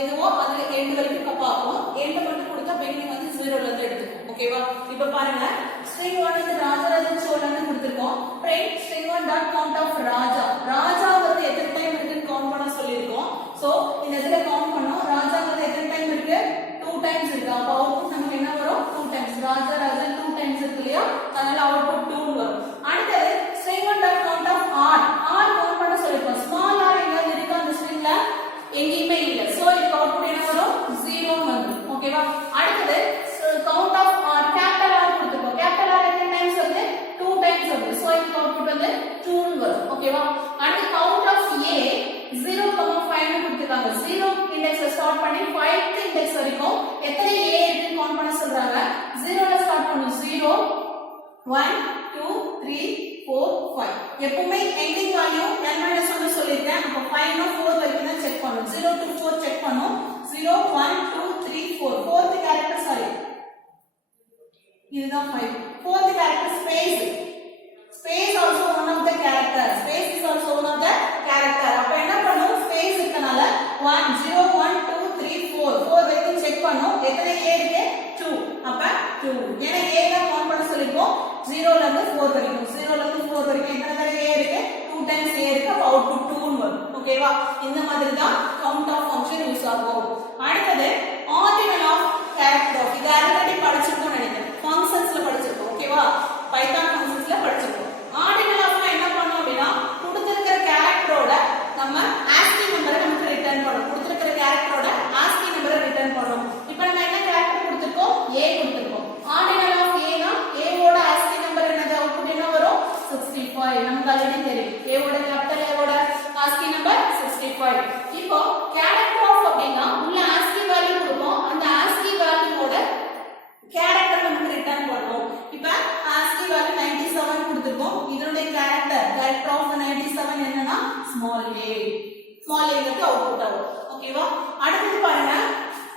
எதுவோ அதுல எண்ட் வரைக்கும் பார்ப்போம். எண்ட் மட்டும் கொடுத்தா பிகினிங் வந்து 0ல இருந்து எடுத்துக்கும். ஓகேவா? இப்போ பாருங்க string 1 வந்து ராஜராஜன் சோழன் கொடுத்திருக்கோம். print string 1 dot count of ராஜா. ராஜா வந்து எத்தனை டைம் இருக்குன்னு கவுண்ட் பண்ண சொல்லிருக்கோம். சோ இந்த இடத்துல கவுண்ட் பண்ணோம். ராஜா வந்து எத்தனை டைம் இருக்கு? 2 டைம்ஸ் இருக்கு. அப்ப அவுட்புட் நமக்கு என்ன வரும்? 2 டைம்ஸ். ராஜராஜன் 2 டைம்ஸ் இருக்கு இல்லையா? அதனால அவுட்புட் 2 வரும். அடுத்து string 1 dot count of r. r count பண்ண சொல்லிருக்கோம். ஸ்மால் r எங்க இருக்கு அந்த ஸ்ட்ரிங்ல? எங்கேயுமே இல்ல. சோ இதுக்கு அவுட்புட் என்ன வரும்? 0 வந்துரும். ஓகேவா? அடுத்து count of r capital R கொடுத்துக்கோ. capital R எத்தனை டைம்ஸ் வருது? 2 டைம்ஸ் வருது. சோ இதுக்கு அவுட்புட் வந்து 2 வரும். ஓகேவா? அடுத்து count of a 0,5 னு கொடுத்திருக்காங்க. 0 இண்டெக்ஸ்ல ஸ்டார்ட் பண்ணி 5th இண்டெக்ஸ் வரைக்கும் எத்தனை a இருக்குன்னு கவுண்ட் பண்ண சொல்றாங்க. 0ல ஸ்டார்ட் பண்ணும். 0 1 2 3 4 5. எப்பவுமே எண்டிங் வேல்யூ n-1 சொல்லிருக்கேன். அப்ப 5 னோ 4 வரைக்கும் தான் செக் பண்ணனும். 0 to 4 செக் பண்ணும். 0 1 2 3 4. fourth character சாரி இதுதான் 5. fourth character space. Space also one of the character. Space is also one of the character. அப்ப என்ன பண்ணும்? space இருக்கனால 1 0 1 2 3 4 4 வரைக்கும் செக் பண்ணும். எத்தனை a இருக்கு? 2. அப்ப 2. ஏன்னா a ல கவுண்ட் பண்ண சொல்லிருக்கோம். 0ல இருந்து 4 வரைக்கும். 0ல இருந்து 4 வரைக்கும் எத்தனை தடவை a இருக்கு? 2 டைம்ஸ் a இருக்கு. அப்ப அவுட்புட் 2 னு வரும். ஓகேவா? இந்த மாதிரி தான் கவுண்ட் ஆஃப் ஃபங்க்ஷன் யூஸ் ஆகும். அடுத்து ஆர்டினல் ஆஃப் கேரக்டர் ஆஃப். இது ஆல்ரெடி படிச்சிருக்கோம் நினைக்கிறேன். ஃபங்க்ஷன்ஸ்ல படிச்சிருக்கோம். ஓகேவா? பைதான் ஃபங்க்ஷன்ஸ்ல படிச்சிருக்கோம். ஆர்டினல் ஆஃப்னா என்ன பண்ணனும் அப்படினா கொடுத்திருக்கிற கேரக்டரோட நம்ம ASCII நம்பரை நமக்கு ரிட்டர்ன் பண்ணனும். கொடுத்திருக்கிற கேரக்டரோட ASCII நம்பரை ரிட்டர்ன் பண்ணனும். இப்போ நம்ம என்ன கேரக்டர் கொடுத்திருக்கோம்? a கொடுத்திருக்கோம். ஆர்டினல் ஆஃப் a னா a ஓட ASCII நம்பர் என்னது? அவுட்புட் என்ன வரும்? 65. நமக்கு ஆல்ரெடி தெரியும். a ஓட கேபிடல் a ஓட ASCII நம்பர் 65. இப்போ கேரக்டர் ஆஃப் அப்படினா உள்ள ASCII வேல்யூ கொடுப்போம். அந்த ASCII வேல்யூவோட கேரக்டர் நமக்கு ரிட்டர்ன் பண்ணனும். இப்போ ASCII வேல்யூ 97 கொடுத்திருக்கோம். இதனுடைய கேரக்டர் ஆஃப் 97 என்னன்னா ஸ்மால் a. ஸ்மால் a க்கு அவுட்புட் ஆகும். ஓகேவா? அடுத்து பாருங்க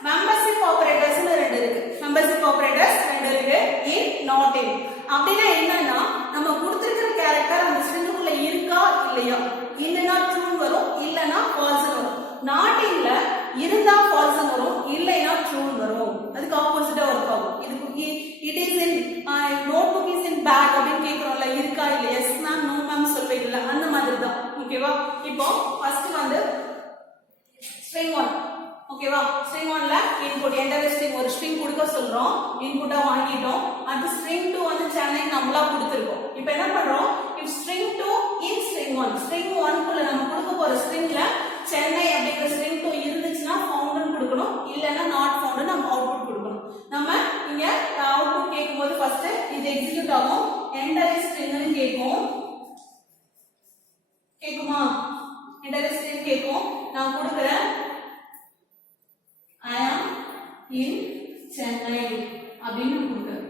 மெம்பர்ஷிப் ஆபரேட்டர்ஸ்னு ரெண்டு இருக்கு. மெம்பர்ஷிப் ஆபரேட்டர்ஸ் ரெண்டு இருக்கு. இன் நாட் இன். அப்படினா என்னன்னா நம்ம கொடுத்திருக்கிற கேரக்டர் அந்த ஸ்ட்ரிங்குக்குள்ள இருக்கா இல்லையா? இல்லனா ட்ரூ வரும், இல்லனா ஃபால்ஸ் வரும். நாட் இன்ல இருந்தா ஃபால்ஸ் வரும், இல்லைனா ட்ரூ வரும். அதுக்கு ஆப்போசிட்டா வரும். இது it is in notebook is in bag அப்படினு கேக்குறோம்ல, இருக்கா இல்ல? எஸ் மேம் நோ மேம் சொல்வீங்கல, அந்த மாதிரி தான். ஓகேவா? இப்போ ஃபர்ஸ்ட் வந்து ஸ்ட்ரிங் 1 ஓகேவா? ஸ்ட்ரிங் 1ல இன்புட் என்டர் ஸ்ட்ரிங் ஒரு ஸ்ட்ரிங் கொடுக்க சொல்றோம், இன்புட்டா வாங்கிட்டோம். அது ஸ்ட்ரிங் 2 வந்து சென்னை நம்மளா கொடுத்திருக்கோம். இப்போ என்ன பண்றோம்? if string 2 in string 1 string 1 குள்ள நம்ம கொடுக்க போற ஸ்ட்ரிங்ல சென்னை அப்படிங்கிற string 2 இருந்துச்சுன்னா found னு கொடுக்கணும், இல்லனா not found னு நம்ம அவுட்புட் கொடுக்கணும். நம்ம இங்க அவுட்புட் கேக்கும்போது ஃபர்ஸ்ட் இது எக்ஸிக்யூட் ஆகும், enter string னு கேக்கும். கேக்குமா? enter string கேக்கும். நான் கொடுக்கிறேன் I am in Chennai அப்படின்னு கொடுக்கிறேன்.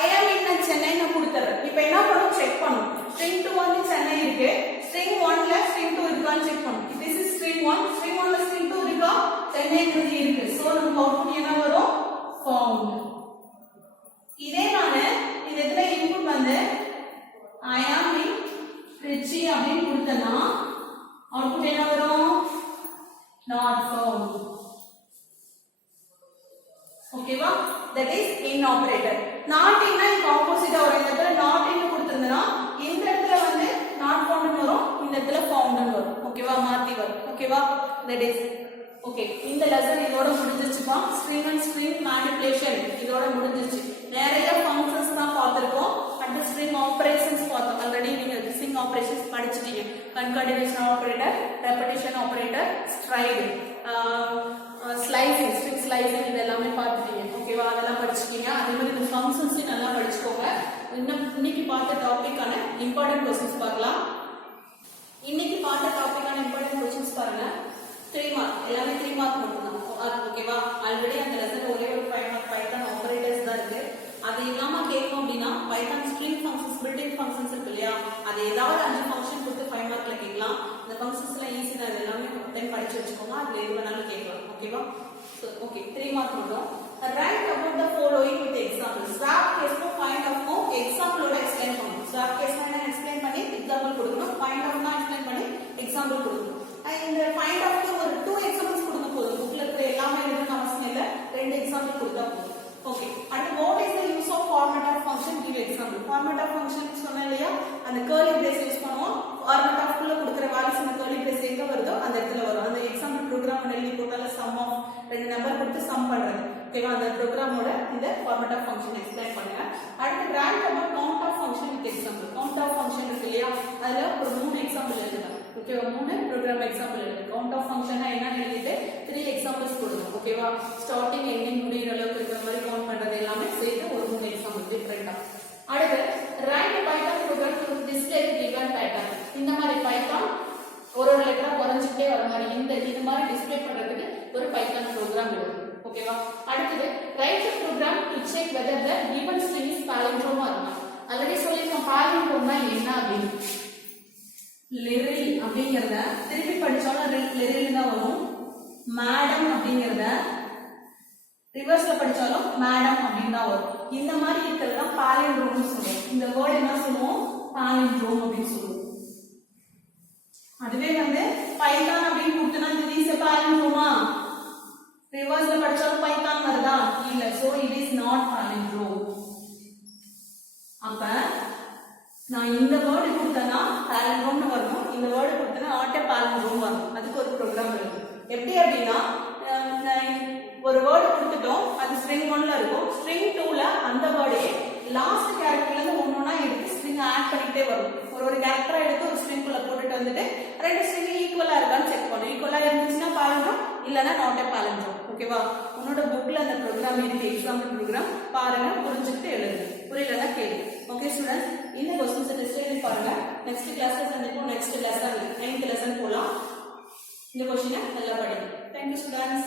I am in Chennai நான் கொடுத்துறேன். இப்போ என்ன பண்ணனும்? செக் பண்ணனும். string 2 வந்து சென்னை இருக்கு, string 1 ல string 2 இருக்கான்னு செக் பண்ணனும். this is string 1, string 1 ல string 2 இருக்கா? சென்னைங்கிறது இருக்கு. சோ நமக்கு அவுட்புட் என்ன வரும்? found. இதே நானு இந்த இடத்துல இன்புட் வந்து I am in Trichy அப்படின்னு கொடுத்தனா அவுட்புட் என்ன வரும்? not found. ஓகேவா? that is in operator. not in னா இது ஆப்போசிட்டா வரும். இந்த இடத்துல not in கொடுத்திருந்தனா இந்த இடத்துல வந்து not found னு வரும், இந்த இடத்துல found னு வரும். ஓகேவா? மாத்தி வரும். ஓகேவா? that is okay. இந்த லெசன் இதோட முடிஞ்சிருச்சுப்பா. ஸ்ட்ரிங் அண்ட் ஸ்ட்ரிங் மேனிபுலேஷன் இதோட முடிஞ்சிருச்சு. நிறைய ஃபங்க்ஷன்ஸ் தான் பார்த்திருக்கோம். அடுத்து ஸ்ட்ரிங் ஆபரேஷன்ஸ் பார்த்தோம். ஆல்ரெடி நீங்க ஸ்ட்ரிங் ஆபரேஷன்ஸ் படிச்சிட்டீங்க. Concatenation operator, repetition operator, stride, slicing, string slicing இது எல்லாமே பார்த்துட்டீங்க. ஓகேவா? அதெல்லாம் படிச்சிட்டீங்க. அதே மாதிரி இந்த ஃபங்க்ஷன்ஸையும் நல்லா படிச்சுக்கோங்க. இன்னைக்கு பார்த்த டாபிக்கான இம்பார்ட்டன்ட் क्वेश्चंस பார்க்கலாம். இன்னைக்கு பார்த்த டாபிக்கான இம்பார்ட்டன்ட் क्वेश्चंस பாருங்க. 3 மார்க், எல்லாமே 3 மார்க் மட்டும் தான். ஓகேவா? ஆல்ரெடி அந்த லெசன்ல ஒரே ஒரு 5 மார்க் பைத்தான் ஆபரேட்டர்ஸ் தான் இருக்கு. அது இல்லாம கேட்கும் அப்படின்னா Python string functions, built-in functions இருக்கு இல்லையா, அது ஏதாவது 5 ஃபங்க்ஷன் கொடுத்து 5 மார்க்ல கேட்கலாம். இந்த ஃபங்க்ஷன்ஸ்லாம் ஈஸி தான், எல்லாமே டைம் படிச்சு வச்சுக்கோங்க. அதுல எது வேணாலும் கேட்கலாம். ஓகேவா? சோ ஓகே, 3 மார்க் மட்டும். Write about the following with example. Swap கேஸ்க்கு ஃபைண்ட் ஆஃப் நோ எக்ஸாம்பிளோட எக்ஸ்பிளைன் பண்ணனும். ஸ்வாப் கேஸ்னா என்ன எக்ஸ்பிளைன் பண்ணி எக்ஸாம்பிள் கொடுக்கணும், ஃபைண்ட் ஆஃப்னா எக்ஸ்பிளைன் பண்ணி எக்ஸாம்பிள் கொடுக்கணும். இந்த ஃபைண்ட் ஆஃப்க்கு ஒரு 2 எக்ஸாம்பிள்ஸ் கொடுக்க போதும். புக்ல இருக்கிற எல்லாமே எழுதணும்னு அவசியம் இல்ல, 2 எக்ஸாம்பிள் கொடுத்தா போதும். ஓகே. அடுத்து what is the use of format of function? give example. format of function சொன்னேன் இல்லையா, அந்த curly brace யூஸ் பண்ணுவோம். format of குள்ள கொடுக்கிற வேல்யூஸ் அந்த curly brace எங்க வருதோ அந்த இடத்துல வரும். அந்த எக்ஸாம்பிள் ப்ரோகிராம் எழுதி போட்டால sum of 2 நம்பர் கொடுத்து சம் பண்றது. ஓகேவா? அந்த ப்ரோகிராமோட இந்த format of function எக்ஸ்பிளைன் பண்ணுங்க. அடுத்து write about count of function with example. count of function இருக்கு இல்லையா, அதுல ஒரு 3 எக்ஸாம்பிள் எழுதலாம். ஓகேவா? 3 ப்ரோகிராம் எக்ஸாம்பிள் எழுதுங்க. count of function என்னன்னு எழுதிட்டு 3 எக்ஸாம்பிள்ஸ் கொடுங்க. ஓகேவா? ஸ்டார்டிங் எண்டிங் முடிகிற அளவுக்கு இருக்கிற மாதிரி கவுண்ட் பண்றது எல்லாமே சேர்த்து ஒரு 3 எக்ஸாம்பிள் டிஃபரெண்டா. அடுத்து write a python program to display the given pattern. இந்த மாதிரி பைத்தான் ஒரு லெட்டரா குறைஞ்சிட்டே வர மாதிரி இந்த மாதிரி டிஸ்ப்ளே பண்றதுக்கு ஒரு பைத்தான் ப்ரோகிராம் எழுதுங்க. ஓகேவா? அடுத்து write a program to check whether the given string is palindrome or not. Already சொல்லிருக்கோம் palindrome என்ன அப்படின்னு. லிரில் அப்படிங்கறத திருப்பி படிச்சாலும் லிரில் தான் வரும். மேடம் அப்படிங்கறத ரிவர்ஸ்ல படிச்சாலும் மேடம் அப்படின்னு தான் வரும். இந்த மாதிரி இருக்கிறது தான் பாலிண்ட்ரோம்னு சொல்லுவோம். இந்த வேர்ட் என்ன சொல்லுவோம்? பாலிண்ட்ரோம் அப்படின்னு சொல்லுவோம். அதுவே வந்து பைத்தான் அப்படின்னு கொடுத்தனா இது இஸ் a palindrome. ரிவர்ஸ்ல படிச்சாலும் பைத்தான் வருதா? இல்ல. So it is not palindrome. அப்ப நான் இந்த வேர்ட் கொடுத்தனா palindrome வரணும், இந்த வேர்ட் கொடுத்தனா not a palindrome வரணும். அதுக்கு ஒரு ப்ரோகிராம் இருக்கு. எப்படி அப்படின்னா ஒரு வேர்ட் கொடுத்துட்டோம், அது ஸ்ட்ரிங் 1ல இருக்கும். ஸ்ட்ரிங் 2ல அந்த வேர்டே லாஸ்ட் கேரக்டர்ல இருந்து ஒவ்வொண்ணா எடுத்து ஸ்ட்ரிங் ஆட் பண்ணிட்டே வரும். ஒரு கேரக்டரா எடுத்து ஒரு ஸ்ட்ரிங் குள்ள போட்டுட்டு வந்துட்டு ரெண்டு ஸ்ட்ரிங் ஈக்குவலா இருக்கான்னு செக் பண்ணும். ஈக்குவலா இருந்துச்சுன்னா palindrome, இல்லனா not a palindrome. ஓகேவா? உன்னோட புக்ல அந்த ப்ரோகிராம் இருக்கு, எக்ஸாம்பிள் ப்ரோகிராம் பாருங்க, புரிஞ்சுட்டு எழுதுங்க. புரியலனா கேளுங்க. ஓகே ஸ்டூடண்ட்ஸ், இந்த क्वेश्चंस டெஸ்ட் எழுதி பாருங்க. நெக்ஸ்ட் கிளாஸ்ல சந்திப்போம். நெக்ஸ்ட் லெசன் 9th லெசன் போலாம். இந்த क्वेश्चन நல்லா படிங்க. Thank you students.